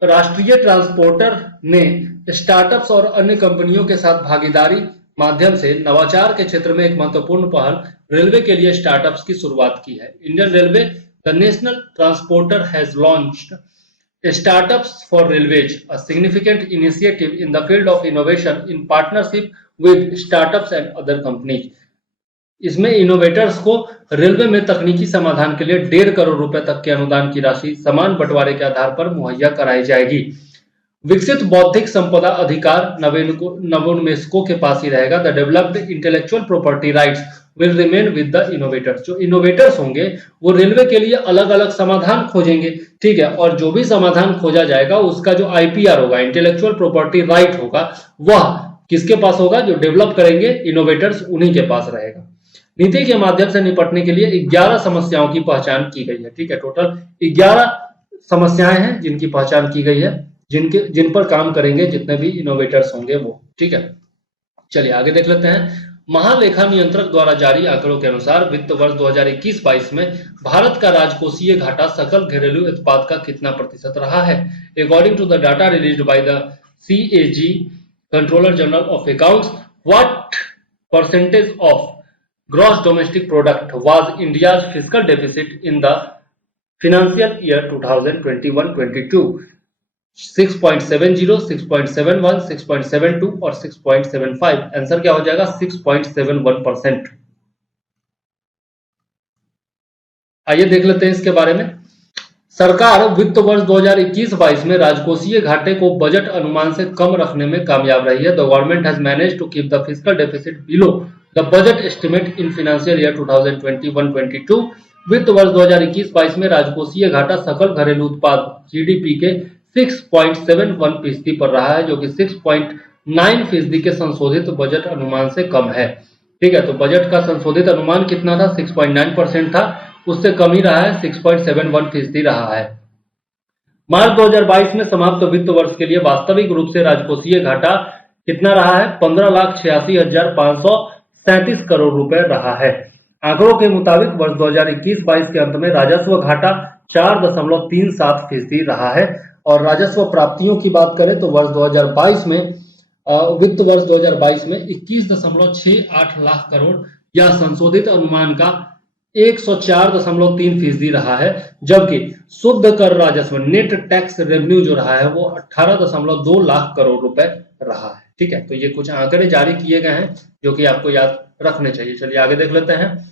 राष्ट्रीय ट्रांसपोर्टर ने स्टार्टअप्स और अन्य कंपनियों के साथ भागीदारी माध्यम से नवाचार के क्षेत्र में एक महत्वपूर्ण पहल रेलवे के लिए स्टार्टअप्स की शुरुआत की है। Indian railway the national transporter has launched Startups for Railways, a significant initiative in the field of innovation in partnership with startups and other companies. इसमें इनोवेटर्स को रेलवे में तकनीकी समाधान के लिए 1.5 करोड़ रुपए तक के अनुदान की राशि समान बंटवारे के आधार पर मुहैया कराई जाएगी। विकसित बौद्धिक संपदा अधिकार नवोन्मेषकों के पास ही रहेगा। The developed intellectual property rights will remain with the innovators. जो इनोवेटर्स होंगे वो रेलवे के लिए अलग अलग समाधान खोजेंगे, ठीक है, और जो भी समाधान खोजा जाएगा उसका जो आईपीआर होगा, इंटेलेक्चुअल प्रॉपर्टी राइट होगा, वह किसके पास होगा? जो डेवलप करेंगे इनोवेटर्स, उन्हीं के पास रहेगा। नीति के माध्यम से निपटने के लिए 11 समस्याओं की पहचान की गई है, ठीक है। टोटल 11 समस्याएं हैं जिनकी पहचान की गई है, जिन पर काम करेंगे जितने भी इनोवेटर्स होंगे वो, ठीक है। चलिए आगे देख लेते हैं। महालेखा नियंत्रक द्वारा जारी आंकड़ों के अनुसार वित्त वर्ष 2021-22 में भारत का राजकोषीय घाटा सकल घरेलू उत्पाद का कितना प्रतिशत रहा है? According to the data released by the CAG, controller general of accounts, what percentage of gross domestic product was India's fiscal deficit in the financial year 2021-22? 6.70, 6.71, 6.72 और 6.75। आंसर क्या हो जाएगा? 6.71%। आइए देख लेते हैं इसके बारे में। सरकार वित्त वर्ष 2021-22 में राजकोषीय घाटे को बजट अनुमान से कम रखने में कामयाब रही है। The government has managed to keep the fiscal deficit below the budget estimate in financial year 2021-22। वित्त वर्ष 2021-22 में राजकोषीय घाटा सकल घरेलू उत्पाद GDP के 6.71% पर रहा है, जो कि 6.9% के संशोधित बजट अनुमान से कम है, ठीक है। तो बजट का संशोधित अनुमान कितना था? 6.9% था, उससे कम ही रहा है, 6.71% रहा है। मार्च 2022 में समाप्त वित्त वर्ष के लिए वास्तविक रूप से राजकोषीय घाटा कितना रहा है? 15,86,537 करोड़ रुपए रहा है। आंकड़ों के मुताबिक वर्ष 2021-22 के अंत में राजस्व घाटा 4.37% रहा है। और राजस्व प्राप्तियों की बात करें तो वर्ष 2022 में वित्त वर्ष 2022 में 21.68 लाख करोड़ या संशोधित अनुमान का 104.3% रहा है, जबकि शुद्ध कर राजस्व नेट टैक्स रेवेन्यू जो रहा है वो 18.2 लाख करोड़ रुपए रहा है, ठीक है। तो ये कुछ आंकड़े जारी किए गए हैं जो कि आपको याद रखने चाहिए। चलिए आगे देख लेते हैं।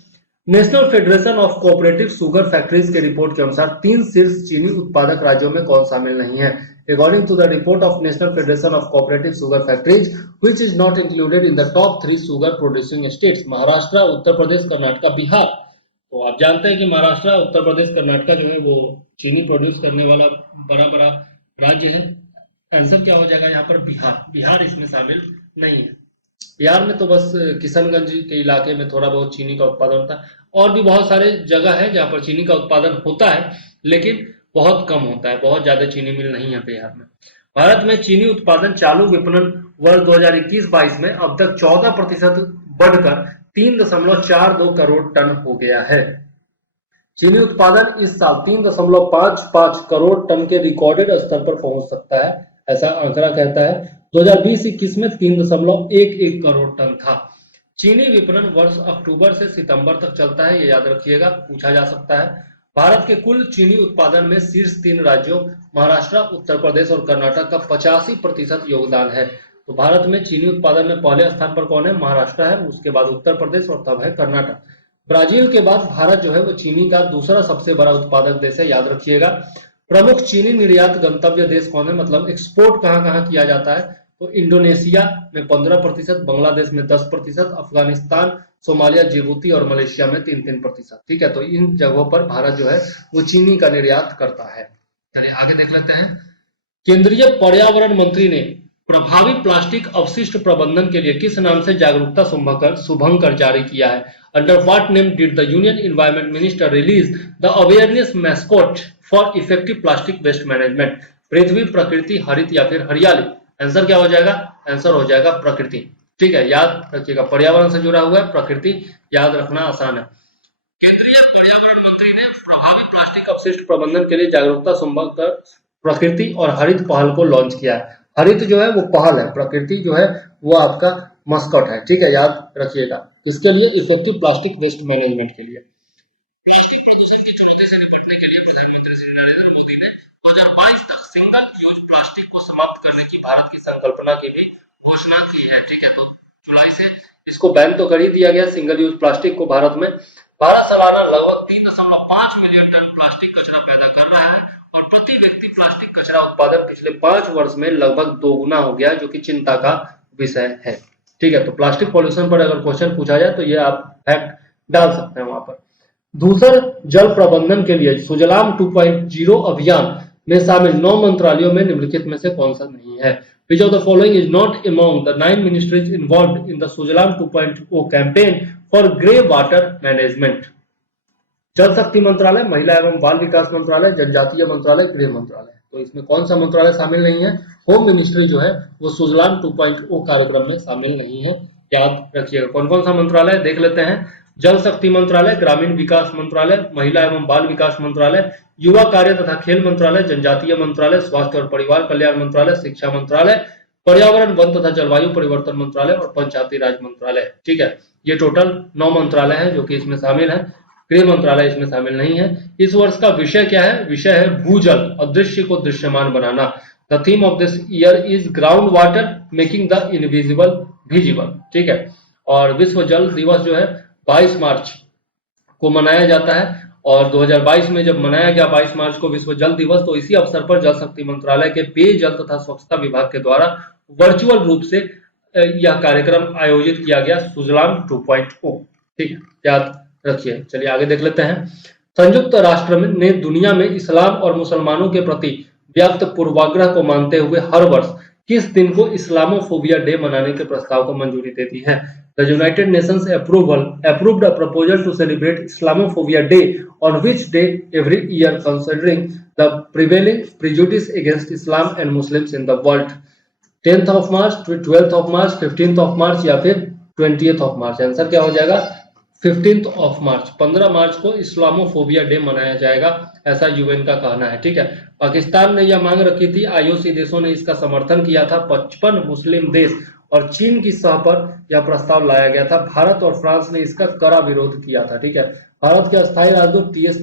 National federation of cooperative sugar factories के रिपोर्ट के अनुसार 3 शीर्ष चीनी उत्पादक राज्यों में कौन शामिल नहीं है? According to the report of national federation of cooperative sugar factories which is not included in the top 3 sugar producing states, Maharashtra, Uttar Pradesh, Karnataka, Bihar. तो आप जानते हैं कि महाराष्ट्र, उत्तर प्रदेश, कर्नाटक जो है वो चीनी प्रोड्यूस करने वाला बड़ा राज्य है। आंसर क्या हो जाएगा यहाँ पर? बिहार। बिहार इसमें शामिल नहीं है। बिहार में तो बस किशनगंज के इलाके में थोड़ा बहुत चीनी का उत्पादन होता है, और भी बहुत सारे जगह है जहाँ पर चीनी का उत्पादन होता है, लेकिन बहुत कम होता है, बहुत ज्यादा चीनी मिल नहीं है बिहार में। भारत में चीनी उत्पादन चालू विपणन वर्ष 2021-22 में अब तक 14% बढ़कर 3.42 करोड़ टन हो गया है। चीनी उत्पादन इस साल 3.55 करोड़ टन के रिकॉर्डेड स्तर पर पहुंच सकता है, ऐसा आंकड़ा कहता है। 2020-21 में 3.11 करोड़ टन था। चीनी विपणन वर्ष अक्टूबर से सितंबर तक चलता है, ये याद रखिएगा, पूछा जा सकता है। भारत के कुल चीनी उत्पादन में शीर्ष 3 राज्यों महाराष्ट्र, उत्तर प्रदेश और कर्नाटक का 85% योगदान है। तो भारत में चीनी उत्पादन में पहले स्थान पर कौन है? महाराष्ट्र है, उसके बाद उत्तर प्रदेश और तब है कर्नाटक। ब्राजील के बाद भारत जो है वो चीनी का दूसरा सबसे बड़ा उत्पादक देश है, याद रखिएगा। प्रमुख चीनी निर्यात गंतव्य देश कौन है, मतलब एक्सपोर्ट कहां कहां किया जाता है? तो इंडोनेशिया में 15%, बांग्लादेश में 10%, अफगानिस्तान, सोमालिया, जिबूती और मलेशिया में 3-3%, ठीक है। तो इन जगहों पर भारत जो है वो चीनी का निर्यात करता है। चलिए आगे देख लेते हैं। केंद्रीय पर्यावरण मंत्री ने प्रभावी प्लास्टिक अपशिष्ट प्रबंधन के लिए किस नाम से जागरूकता शुभंकर जारी किया है? Under what name did the union environment minister release the awareness mascot for effective plastic waste management? Prithvi, Prakriti, Harit या फिर हरियाली? आंसर क्या हो जाएगा? आंसर हो जाएगा प्रकृति, ठीक है। याद रखिएगा, पर्यावरण से जुड़ा हुआ है, प्रकृति याद रखना आसान है। केंद्रीय पर्यावरण मंत्री ने प्रभावी प्लास्टिक अपशिष्ट प्रबंधन के लिए जागरूकता प्रकृति और हरित पहल को लॉन्च किया है। हरित जो है वो पहल है, प्रकृति जो है वो आपका मस्कट है, ठीक है, याद रखिएगा। किसके लिए? इफेक्टिव प्लास्टिक वेस्ट मैनेजमेंट के लिए। प्लास्टिक प्रदूषण की चुनौती से निपटने के लिए प्रधानमंत्री श्री नरेंद्र मोदी ने 2022 तक सिंगल यूज प्लास्टिक को समाप्त करने की भारत की संकल्पना की भी घोषणा की है, ठीक है। तो जुलाई से इसको बैन तो कर ही दिया गया सिंगल यूज प्लास्टिक को भारत में। भारत सालाना लगभग 3.5 मिलियन टन प्लास्टिक कचरा पैदा कर रहा है और प्रति व्यक्ति प्लास्टिक कचरा उत्पादन पिछले 5 वर्ष में लगभग 2 गुना हो गया, जो कि चिंता का विषय है, ठीक है। तो प्लास्टिक पॉल्यूशन पर अगर क्वेश्चन पूछा जाए तो ये आप फैक्ट डाल सकते हैं वहां पर। दूसर जल प्रबंधन के लिए सुजलाम 2.0 अभियान में शामिल 9 मंत्रालयों में निम्नलिखित में से कौन सा नहीं है? Which of the following is not among the 9 ministries involved in the Sujalam 2.0 campaign for grey water management? जल शक्ति मंत्रालय, महिला एवं बाल विकास मंत्रालय, जनजातीय मंत्रालय, गृह मंत्रालय। तो इसमें कौन सा मंत्रालय शामिल नहीं है? होम मिनिस्ट्री जो है वो सुजलाम 2.0 कार्यक्रम में शामिल नहीं है, याद रखिएगा। कौन कौन सा मंत्रालय देख लेते हैं। जल शक्ति मंत्रालय, ग्रामीण विकास मंत्रालय, महिला एवं बाल विकास मंत्रालय, युवा कार्य तथा खेल मंत्रालय, जनजातीय मंत्रालय, स्वास्थ्य और परिवार कल्याण मंत्रालय, शिक्षा मंत्रालय, पर्यावरण वन तथा जलवायु परिवर्तन मंत्रालय और पंचायती राज मंत्रालय, ठीक है। ये टोटल 9 मंत्रालय हैं जो कि इसमें शामिल है। गृह मंत्रालय इसमें शामिल नहीं है। इस वर्ष का विषय क्या है? विषय है भूजल, अदृश्य को दृश्यमान बनाना। The theme of this year is ground water making the invisible visible, ठीक है। और विश्व जल दिवस जो है 22 मार्च को मनाया जाता है और 2022 में जब मनाया गया 22 मार्च को विश्व जल दिवस, तो इसी अवसर पर जल शक्ति मंत्रालय के पेयजल तथा स्वच्छता विभाग के द्वारा वर्चुअल रूप से यह कार्यक्रम आयोजित किया गया, सुजलाम 2.0, ठीक है, याद रखिए। चलिए आगे देख लेते हैं। संयुक्त राष्ट्र ने दुनिया में इस्लाम और मुसलमानों के प्रति व्यक्त पूर्वाग्रह को मानते हुए हर वर्ष किस दिन को इस्लामोफोबिया डे मनाने के प्रस्ताव को मंजूरी दे दी है? The United Nations approved a proposal to celebrate Islamophobia Day, on which day every year, considering the prevailing prejudice against Islam and Muslims in the world. 10th of March, 12th of March, 15th of March या फिर 20th of March? Answer क्या हो जाएगा? 15th of March, 15 मार्च को Islamophobia day मनाया जाएगा, ऐसा UN का कहना है, ठीक है। पाकिस्तान ने यह मांग रखी थी, आईओसी देशों ने इसका समर्थन किया था, 55 मुस्लिम देश और चीन की सह पर यह प्रस्ताव लाया गया था। भारत और फ्रांस ने इसका कड़ा विरोध किया था, ठीक है। भारत के अस्थायी राजदूत टीएस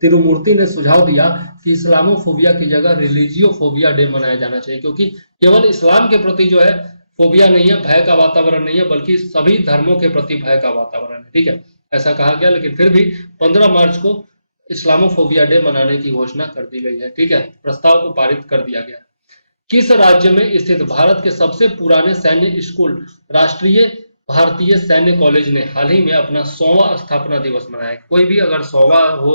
तिरुमूर्ति ने सुझाव दिया कि इस्लामोफोबिया की जगह रिलीजियोफोबिया डे मनाया जाना चाहिए, क्योंकि केवल इस्लाम के प्रति जो है फोबिया नहीं है, भय का वातावरण नहीं है, बल्कि सभी धर्मों के प्रति भय का वातावरण है, ठीक है, ऐसा कहा गया। लेकिन फिर भी 15 मार्च को इस्लामोफोबिया डे मनाने की घोषणा कर दी गई है, ठीक है, प्रस्ताव को पारित कर दिया गया। किस राज्य में स्थित भारत के सबसे पुराने सैन्य स्कूल राष्ट्रीय भारतीय सैन्य कॉलेज ने हाल ही में अपना 100वां स्थापना दिवस मनाया? कोई भी अगर 100वां हो,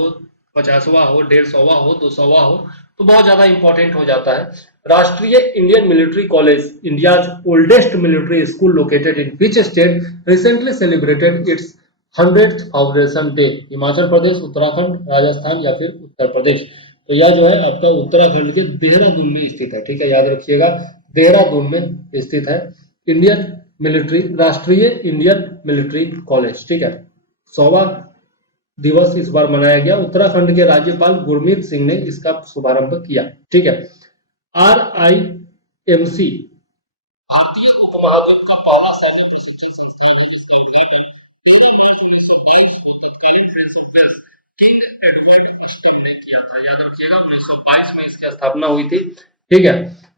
50वां हो, 150वां हो, 200वां हो तो बहुत ज्यादा इंपॉर्टेंट हो जाता है। राष्ट्रीय Indian military college, India's oldest military school located in which state, recently celebrated its 100th foundation day? Himachal Pradesh, Uttarakhand, Rajasthan या फिर उत्तर प्रदेश? तो यह जो है आपका उत्तराखंड के देहरादून में स्थित है, ठीक है, याद रखिएगा, देहरादून में स्थित है इंडियन मिलिट्री, राष्ट्रीय इंडियन मिलिट्री कॉलेज, ठीक है। 100वां दिवस इस बार मनाया गया। उत्तराखंड के राज्यपाल गुरमीत सिंह ने इसका शुभारंभ किया, ठीक है। RIMC भारतीय उपमहाद्वीप का पहला सैन्य प्रशिक्षण संस्थान है, जिसका उद्घाटन में इसकी स्थापना हुई थी, ठीक है।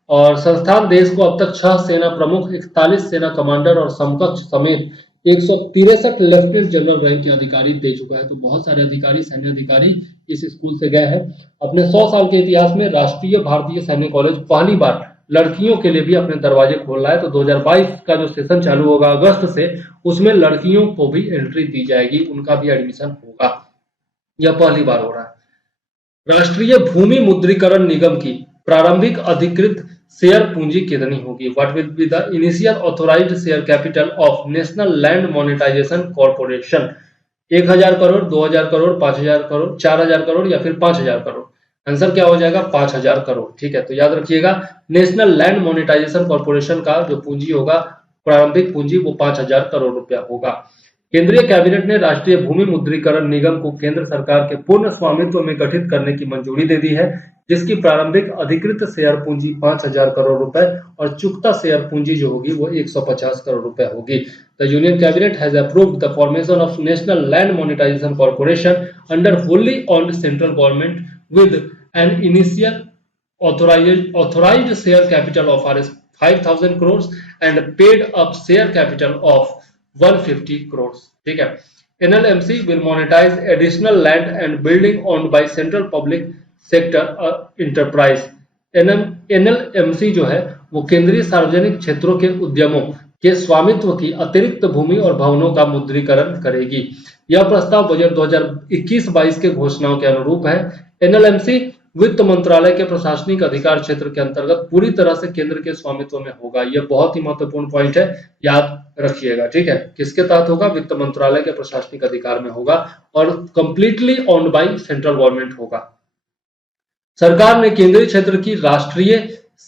और संस्थान देश को अब तक 6 सेना प्रमुख, 41 सेना कमांडर और समकक्ष समेत 163 लेफ्टिनेंट जनरल रैंक के अधिकारी दे चुका है। तो बहुत सारे अधिकारी, सैन्य अधिकारी इस स्कूल से गए हैं। अपने 100 साल के इतिहास में राष्ट्रीय भारतीय सैन्य कॉलेज पहली बार लड़कियों के लिए भी अपने दरवाजे खोल रहा है। तो 2022 का जो सेशन चालू होगा अगस्त से, उसमें लड़कियों को भी एंट्री दी जाएगी, उनका भी एडमिशन होगा, यह पहली बार हो रहा है। राष्ट्रीय भूमि मुद्रीकरण निगम की प्रारंभिक अधिकृत शेयर पूंजी कितनी होगी? What will be the initial authorised share capital of national land monetisation corporation? 1000 crore, 2000 crore, 5000 crore, 4000 crore या फिर 5000 करोड़? आंसर क्या हो जाएगा? 5000 करोड़, ठीक है। तो याद रखिएगा, नेशनल लैंड मोनेटाइजेशन कॉर्पोरेशन का जो पूंजी होगा, प्रारंभिक पूंजी, वो 5000 करोड़ रुपया होगा। केंद्रीय कैबिनेट ने राष्ट्रीय भूमि मुद्रीकरण निगम को केंद्र सरकार के पूर्ण स्वामित्व में गठित करने की मंजूरी दे दी है। जिसकी प्रारंभिक अधिकृत शेयर पूंजी 5,000 करोड़ रुपए और चुकता शेयर पूंजी जो होगी वो 150 करोड़ रुपए होगी। The union cabinet has approved the formation of national land monetisation corporation under fully owned central government with an initial authorized share capital of Rs 5,000 crores and paid up share capital of 150 crores। ठीक है। NLMC will monetize additional land and building owned by central public sector enterprise। NLMC जो है वो केंद्रीय सार्वजनिक क्षेत्रों के उद्यमों के स्वामित्व की अतिरिक्त भूमि और भवनों का मुद्रीकरण करेगी। यह प्रस्ताव बजट 2021-22 के घोषणाओं के अनुरूप है। NLMC वित्त मंत्रालय के प्रशासनिक अधिकार क्षेत्र के अंतर्गत पूरी तरह से केंद्र के स्वामित्व में होगा। यह बहुत ही महत्वपूर्ण पॉइंट है, याद रखिएगा। ठीक है, किसके तहत होगा? वित्त मंत्रालय के प्रशासनिक अधिकार में होगा और completely owned by central government होगा। सरकार ने केंद्रीय क्षेत्र की राष्ट्रीय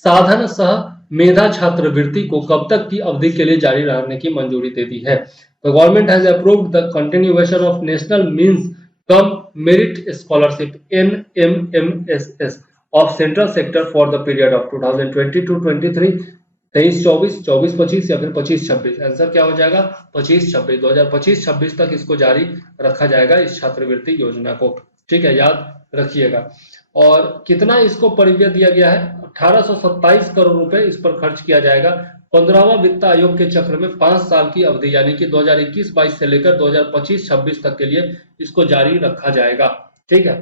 साधन सह मेधा छात्रवृत्ति को कब तक की अवधि के लिए जारी रहने की मंजूरी दे दी है? The government has approved the continuation of National Means Cum Merit Scholarship (NMMSS) of Central Sector for the period of 2022-23, 23-24, 24-25 या फिर 25-26। आंसर क्या हो जाएगा? 25-26। 2025-26 तक इसको जारी रखा जाएगा, इस छात्रवृत्ति योजना को। ठीक है, याद रखिएगा। और कितना इसको परिव्यय दिया गया है? 1827 करोड़ रुपए इस पर खर्च किया जाएगा। 15वां वित्त आयोग के चक्र में 5 साल की अवधि यानी कि 2021-22 से लेकर 2025-26 तक के लिए इसको जारी रखा जाएगा। ठीक है।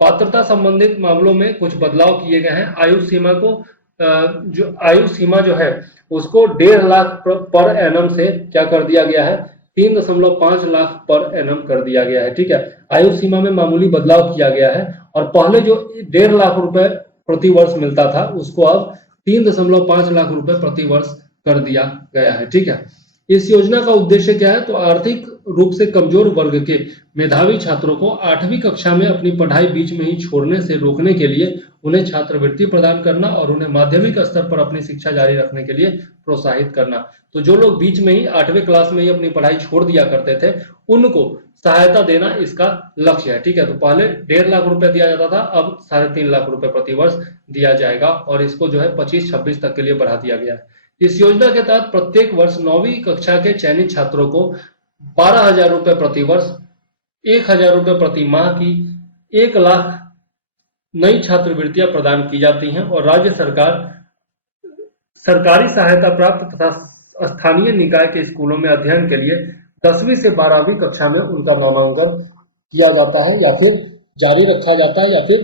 पात्रता संबंधित मामलों में कुछ बदलाव किए गए हैं। आयु सीमा जो है उसको 1.5 लाख पर एनम से क्या कर दिया गया है? 3.5 लाख पर एनम कर दिया गया है। ठीक है, आयु सीमा में मामूली बदलाव किया गया है और पहले जो 1.5 लाख रुपए प्रति वर्ष मिलता था उसको अब 3.5 लाख रुपए प्रति वर्ष कर दिया गया है। ठीक है, इस योजना का उद्देश्य क्या है? तो आर्थिक रूप से कमजोर वर्ग के मेधावी छात्रों को 8वीं कक्षा में अपनी पढ़ाई बीच में ही छोड़ने से रोकने के लिए उन्हें छात्रवृत्ति प्रदान करना और उन्हें माध्यमिक स्तर पर अपनी शिक्षा जारी रखने के लिए प्रोत्साहित करना। तो जो लोग बीच में ही 8वीं क्लास में ही अपनी पढ़ाई छोड़ दिया करते थे उनको सहायता देना इसका लक्ष्य है। ठीक है, तो पहले 1.5 लाख रुपए दिया जाता था, अब 3.5 लाख रुपए प्रति वर्ष दिया जाएगा और इसको जो है 25-26 तक के लिए बढ़ा दिया गया है। इस योजना के तहत प्रत्येक वर्ष 9वीं कक्षा के चयनित छात्रों को 12,000 रुपए प्रति वर्ष, 1,000 रुपए प्रति माह की 1 लाख नई छात्रवृत्तियां प्रदान की जाती हैं और राज्य सरकार सरकारी सहायता प्राप्त तथा स्थानीय निकाय के स्कूलों में अध्ययन के लिए 10वीं से 12वीं कक्षा में उनका नामांकन किया जाता है या फिर जारी रखा जाता है या फिर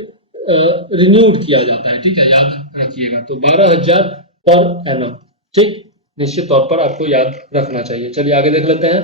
रिन्यूड किया जाता है। ठीक है, याद रखिएगा। तो 12,000 पर एनम। ठीक, निश्चित तौर पर आपको याद रखना चाहिए। चलिए आगे देख लेते हैं।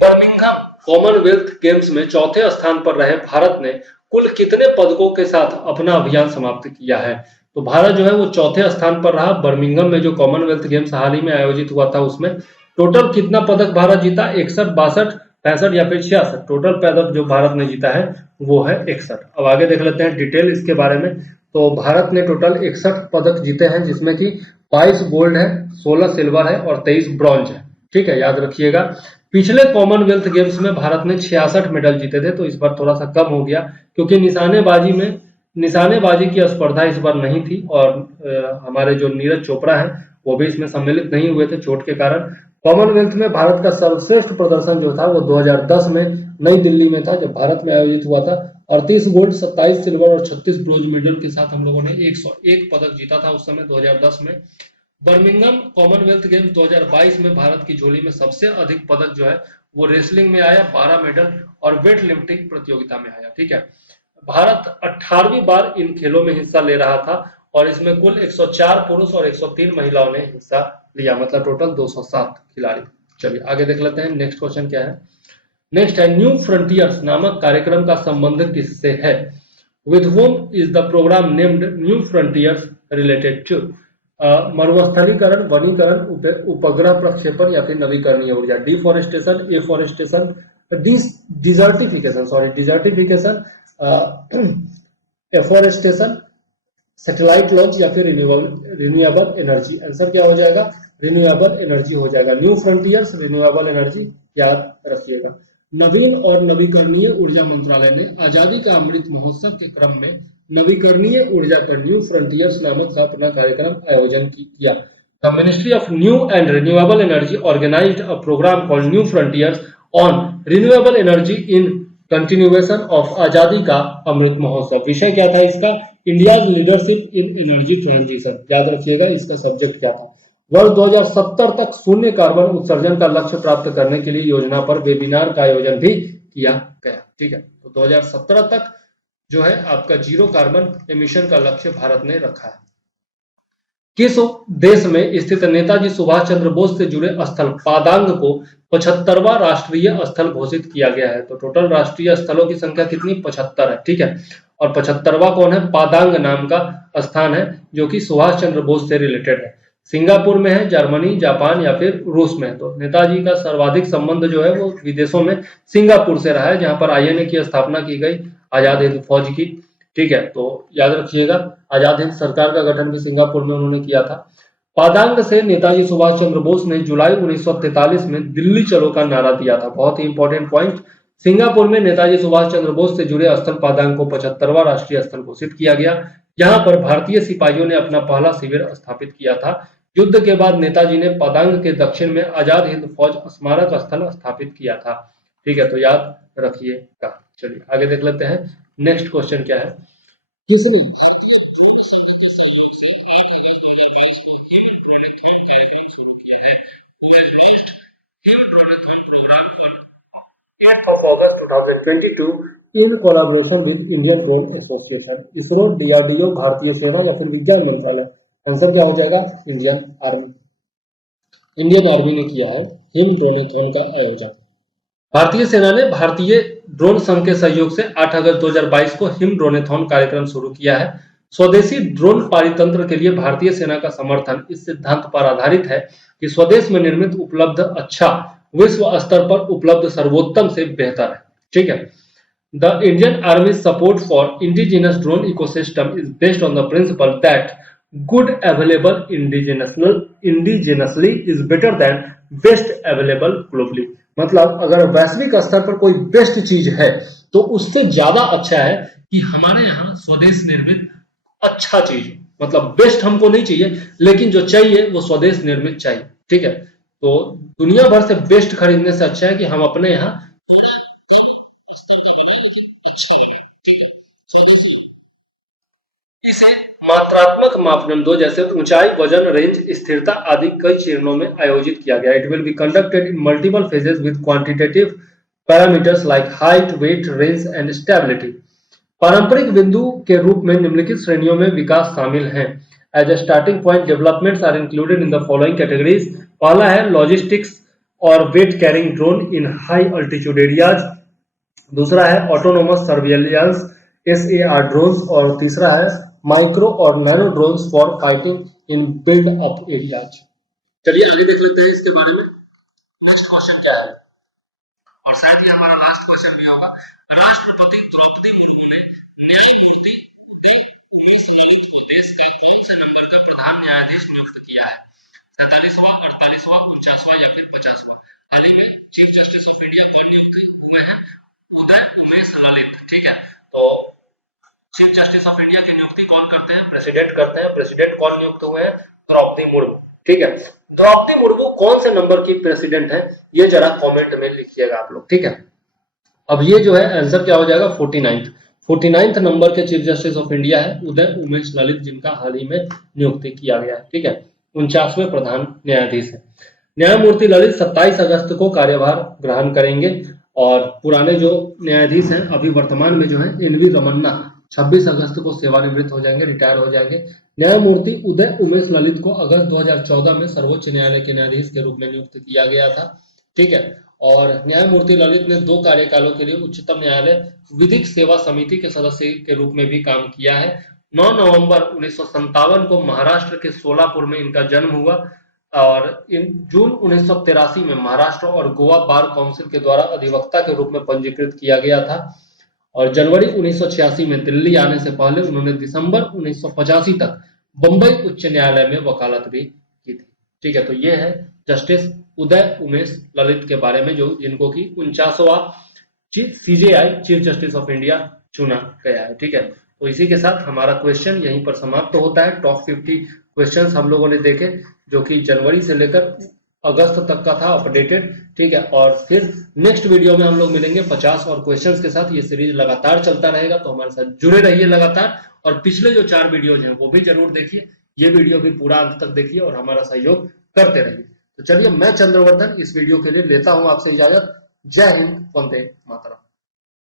बर्मिंघम कॉमनवेल्थ गेम्स में चौथे स्थान पर रहे भारत ने कुल कितने पदकों के साथ अपना अभियान समाप्त किया है? तो भारत जो है वो चौथे स्थान पर रहा। बर्मिंघम में जो कॉमनवेल्थ गेम्स हाल ही में आयोजित हुआ था उसमें टोटल कितना पदक भारत जीता? 61, 62, 65 या फिर 66। टोटल पदक जो भारत ने जीता है वो है 61। अब आगे देख लेते हैं डिटेल इसके बारे में। तो भारत ने टोटल 61 पदक जीते हैं जिसमें कि 22 गोल्ड है, 16 सिल्वर है और 23 ब्रॉन्ज है। ठीक है, याद रखिएगा। पिछले कॉमनवेल्थ गेम्स में भारत ने 66 मेडल जीते थे, तो इस बार थोड़ा सा कम हो गया क्योंकि निशानेबाजी की स्पर्धा इस बार नहीं थी और हमारे जो नीरज चोपड़ा है वो भी इसमें सम्मिलित नहीं हुए थे चोट के कारण। कॉमनवेल्थ में भारत का सर्वश्रेष्ठ प्रदर्शन जो था वो 2010 में नई दिल्ली में था जब भारत में आयोजित हुआ था। 38 गोल्ड, 27 सिल्वर और 36 ब्रोंज मेडल के साथ हम लोगों ने 101 पदक जीता था उस समय 2010 में। बर्मिंघम कॉमनवेल्थ गेम्स 2022 में भारत की झोली में सबसे अधिक पदक जो है वो रेसलिंग में आया, 12 मेडल और वेट लिफ्टिंग प्रतियोगिता में आया। ठीक है, भारत 18वीं बार इन खेलों में हिस्सा ले रहा था और इसमें कुल 104 पुरुष और 103 महिलाओं ने हिस्सा लिया, मतलब टोटल 207 खिलाड़ी। चलिए आगे देख लेते हैं। नेक्स्ट क्वेश्चन क्या है? नेक्स्ट है न्यू फ्रंटियर्स नामक कार्यक्रम का संबंध किससे है? With whom is the programme named new frontiers related to? मरुस्थलीकरण, वनीकरण, उपग्रह प्रक्षेपण या फिर नवीकरणीय ऊर्जा। Deforestation, afforestation, desertification, afforestation, satellite launch या फिर रिन्यूएबल एनर्जी। आंसर क्या हो जाएगा? रिन्यूएबल एनर्जी हो जाएगा। न्यू फ्रंटियर्स, रिन्यूएबल एनर्जी, याद रखिएगा। नवीन और नवीकरणीय ऊर्जा मंत्रालय ने आजादी का अमृत महोत्सव के क्रम में नवीकरणीय ऊर्जा पर न्यू फ्रंटियर्स नामक का अपना कार्यक्रम आयोजन किया। The ministry of new and renewable energy organised a programme called new frontiers on renewable energy in continuation of Azadi ka Amrit Mahotsav. विषय क्या था इसका? India's leadership in energy transition. याद रखिएगा इसका सब्जेक्ट क्या था। वर्ष 2070 तक शून्य कार्बन उत्सर्जन का लक्ष्य प्राप्त करने के लिए योजना पर वेबिनार का आयोजन भी किया गया। ठीक है, तो 2017 तक जो है आपका जीरो कार्बन एमिशन का लक्ष्य भारत ने रखा है। किस देश में स्थित नेताजी सुभाष चंद्र बोस से जुड़े स्थल पादांग को 75वां राष्ट्रीय स्थल घोषित किया गया है? तो टोटल राष्ट्रीय स्थलों की संख्या कितनी? 75 है। ठीक है, और 75वां कौन है? पादांग नाम का स्थान है जो कि सुभाष चंद्र बोस से रिलेटेड है। सिंगापुर में है, जर्मनी, जापान या फिर रूस में है? तो नेताजी का सर्वाधिक संबंध जो है वो विदेशों में सिंगापुर से रहा है, जहां पर आईएनए की स्थापना की गई आजाद हिंद फौज की। ठीक है, तो याद रखिएगा आजाद हिंद सरकार का गठन भी सिंगापुर में उन्होंने किया था। पादांग से नेताजी सुभाष चंद्र बोस ने जुलाई 1943 में दिल्ली चलो का नारा दिया था। बहुत ही इंपॉर्टेंट पॉइंट। सिंगापुर में नेताजी सुभाष चंद्र बोस से जुड़े स्थल पादांग को 75वां राष्ट्रीय स्थल घोषित किया गया। यहाँ पर भारतीय सिपाहियों ने अपना पहला शिविर स्थापित किया था। युद्ध के बाद नेताजी ने पादांग के दक्षिण में आजाद हिंद फौज स्मारक स्थल स्थापित किया था। ठीक है, तो याद रखिएगा। चलिए आगे देख लेते हैं। नेक्स्ट क्वेश्चन क्या है? किसने August 2022 in collaboration with Indian Drone Association, ISRO, DRDO, भारतीय सेना या फिर विज्ञान मंत्रालय? आंसर क्या हो जाएगा? Indian army. इंडियन आर्मी ने किया है हिम ड्रोनेथॉन का आयोजन। भारतीय सेना ने भारतीय ड्रोन संघ के सहयोग से 8 अगस्त 2022 को हिम ड्रोनेथॉन कार्यक्रम शुरू किया है। स्वदेशी ड्रोन पारितंत्र के लिए भारतीय सेना का समर्थन इस सिद्धांत पर आधारित है कि स्वदेश में निर्मित उपलब्ध अच्छा विश्व स्तर पर उपलब्ध सर्वोत्तम से बेहतर है। ठीक है, the Indian army support for indigenous drone ecosystem is based on the principal that good available indigenously is better than best available globally. मतलब अगर वैश्विक स्तर पर कोई बेस्ट चीज है तो उससे ज्यादा अच्छा है कि हमारे यहाँ स्वदेश निर्मित अच्छा चीज। मतलब बेस्ट हमको नहीं चाहिए, लेकिन जो चाहिए वो स्वदेश निर्मित चाहिए। ठीक है, तो दुनिया भर से बेस्ट खरीदने से अच्छा है कि हम अपने यहाँ इसे मात्रात्मक मापदंडों जैसे ऊंचाई, वजन, रेंज, स्थिरता आदि कई चरणों में आयोजित किया गया। It will be conducted in multiple phases with quantitative parameters like height, weight, range and stability. पारंपरिक बिंदु के रूप में निम्नलिखित श्रेणियों में विकास शामिल हैं। As a starting point developments are included in the following categories. पहला है लॉजिस्टिक्स और weight carrying drone in high altitude areas. दूसरा है ऑटोनोमस सर्विलियंस SAR ड्रोन्स, और तीसरा है माइक्रो और nano drones for fighting in build up areas. चलिए आगे देख लेते हैं इसके बारे में। नेक्स्ट क्वेश्चन क्या है, और शायद ही हमारा लास्ट क्वेश्चन भी होगा। राष्ट्रपति द्रौपदी मुर्मू ने न्यायमूर्ति देश का कौन से नंबर का प्रधान न्यायाधीश नियुक्त किया है? 47वां, 48वां, 49वां या फिर 50वां? हाल ही में चीफ जस्टिस ऑफ इंडिया कौन नियुक्त हुए हैं? उदय उमेश ललित। ठीक है, तो चीफ जस्टिस ऑफ इंडिया की नियुक्ति कौन करते हैं? प्रेसिडेंट करते हैं। प्रेसिडेंट कौन नियुक्त हुए हैं? द्रौपदी मुर्मू। ठीक है, द्रौपदी मुर्मू कौन से नंबर की प्रेसिडेंट है ये जरा कमेंट में लिखिएगा आप लोग। ठीक है, अब ये जो है आंसर क्या हो जाएगा? 49th नंबर के चीफ जस्टिस ऑफ इंडिया है उदय उमेश ललित, जिनका हाल ही में नियुक्ति किया गया है। ठीक है, 49वें प्रधान न्यायाधीश है। न्यायमूर्ति ललित 27 अगस्त को कार्यभार ग्रहण करेंगे, और पुराने जो न्यायाधीश हैं अभी वर्तमान में जो है NV रमन्ना 26 अगस्त को सेवानिवृत्त हो जाएंगे, रिटायर हो जाएंगे। न्यायमूर्ति उदय उमेश ललित को अगस्त 2014 में सर्वोच्च न्यायालय के न्यायाधीश के रूप में नियुक्त किया गया था। ठीक है, और न्यायमूर्ति ललित ने 2 कार्यकालों के लिए उच्चतम न्यायालय विधिक सेवा समिति के सदस्य के रूप में भी काम किया है। 9 नवंबर 1957 को महाराष्ट्र के सोलापुर में इनका जन्म हुआ, और जून 1983 में महाराष्ट्र और गोवा बार काउंसिल के द्वारा अधिवक्ता के रूप में पंजीकृत किया गया था, और जनवरी 1986 में दिल्ली आने से पहले उन्होंने दिसंबर 1985 तक बंबई उच्च न्यायालय में वकालत भी की थी। ठीक है, तो ये है जस्टिस उदय उमेश ललित के बारे में, जो जिनको की 49वां CJI chief justice of India चुना गया है। ठीक है, तो इसी के साथ हमारा क्वेश्चन यहीं पर समाप्त होता है। टॉप 50 क्वेश्चंस हम लोगों ने देखे, जो कि जनवरी से लेकर अगस्त तक का था अपडेटेड। ठीक है, और फिर नेक्स्ट वीडियो में हम लोग मिलेंगे 50 और क्वेश्चंस के साथ। ये सीरीज लगातार चलता रहेगा, तो हमारे साथ जुड़े रहिए लगातार। और पिछले जो 4 वीडियोज हैं वो भी जरूर देखिए, ये वीडियो भी पूरा अंत तक देखिए और हमारा सहयोग करते रहिए। तो चलिए, मैं चंद्रवर्धन इस वीडियो के लिए लेता हूं आपसे इजाजत। जय हिंद, वंदे मातरम।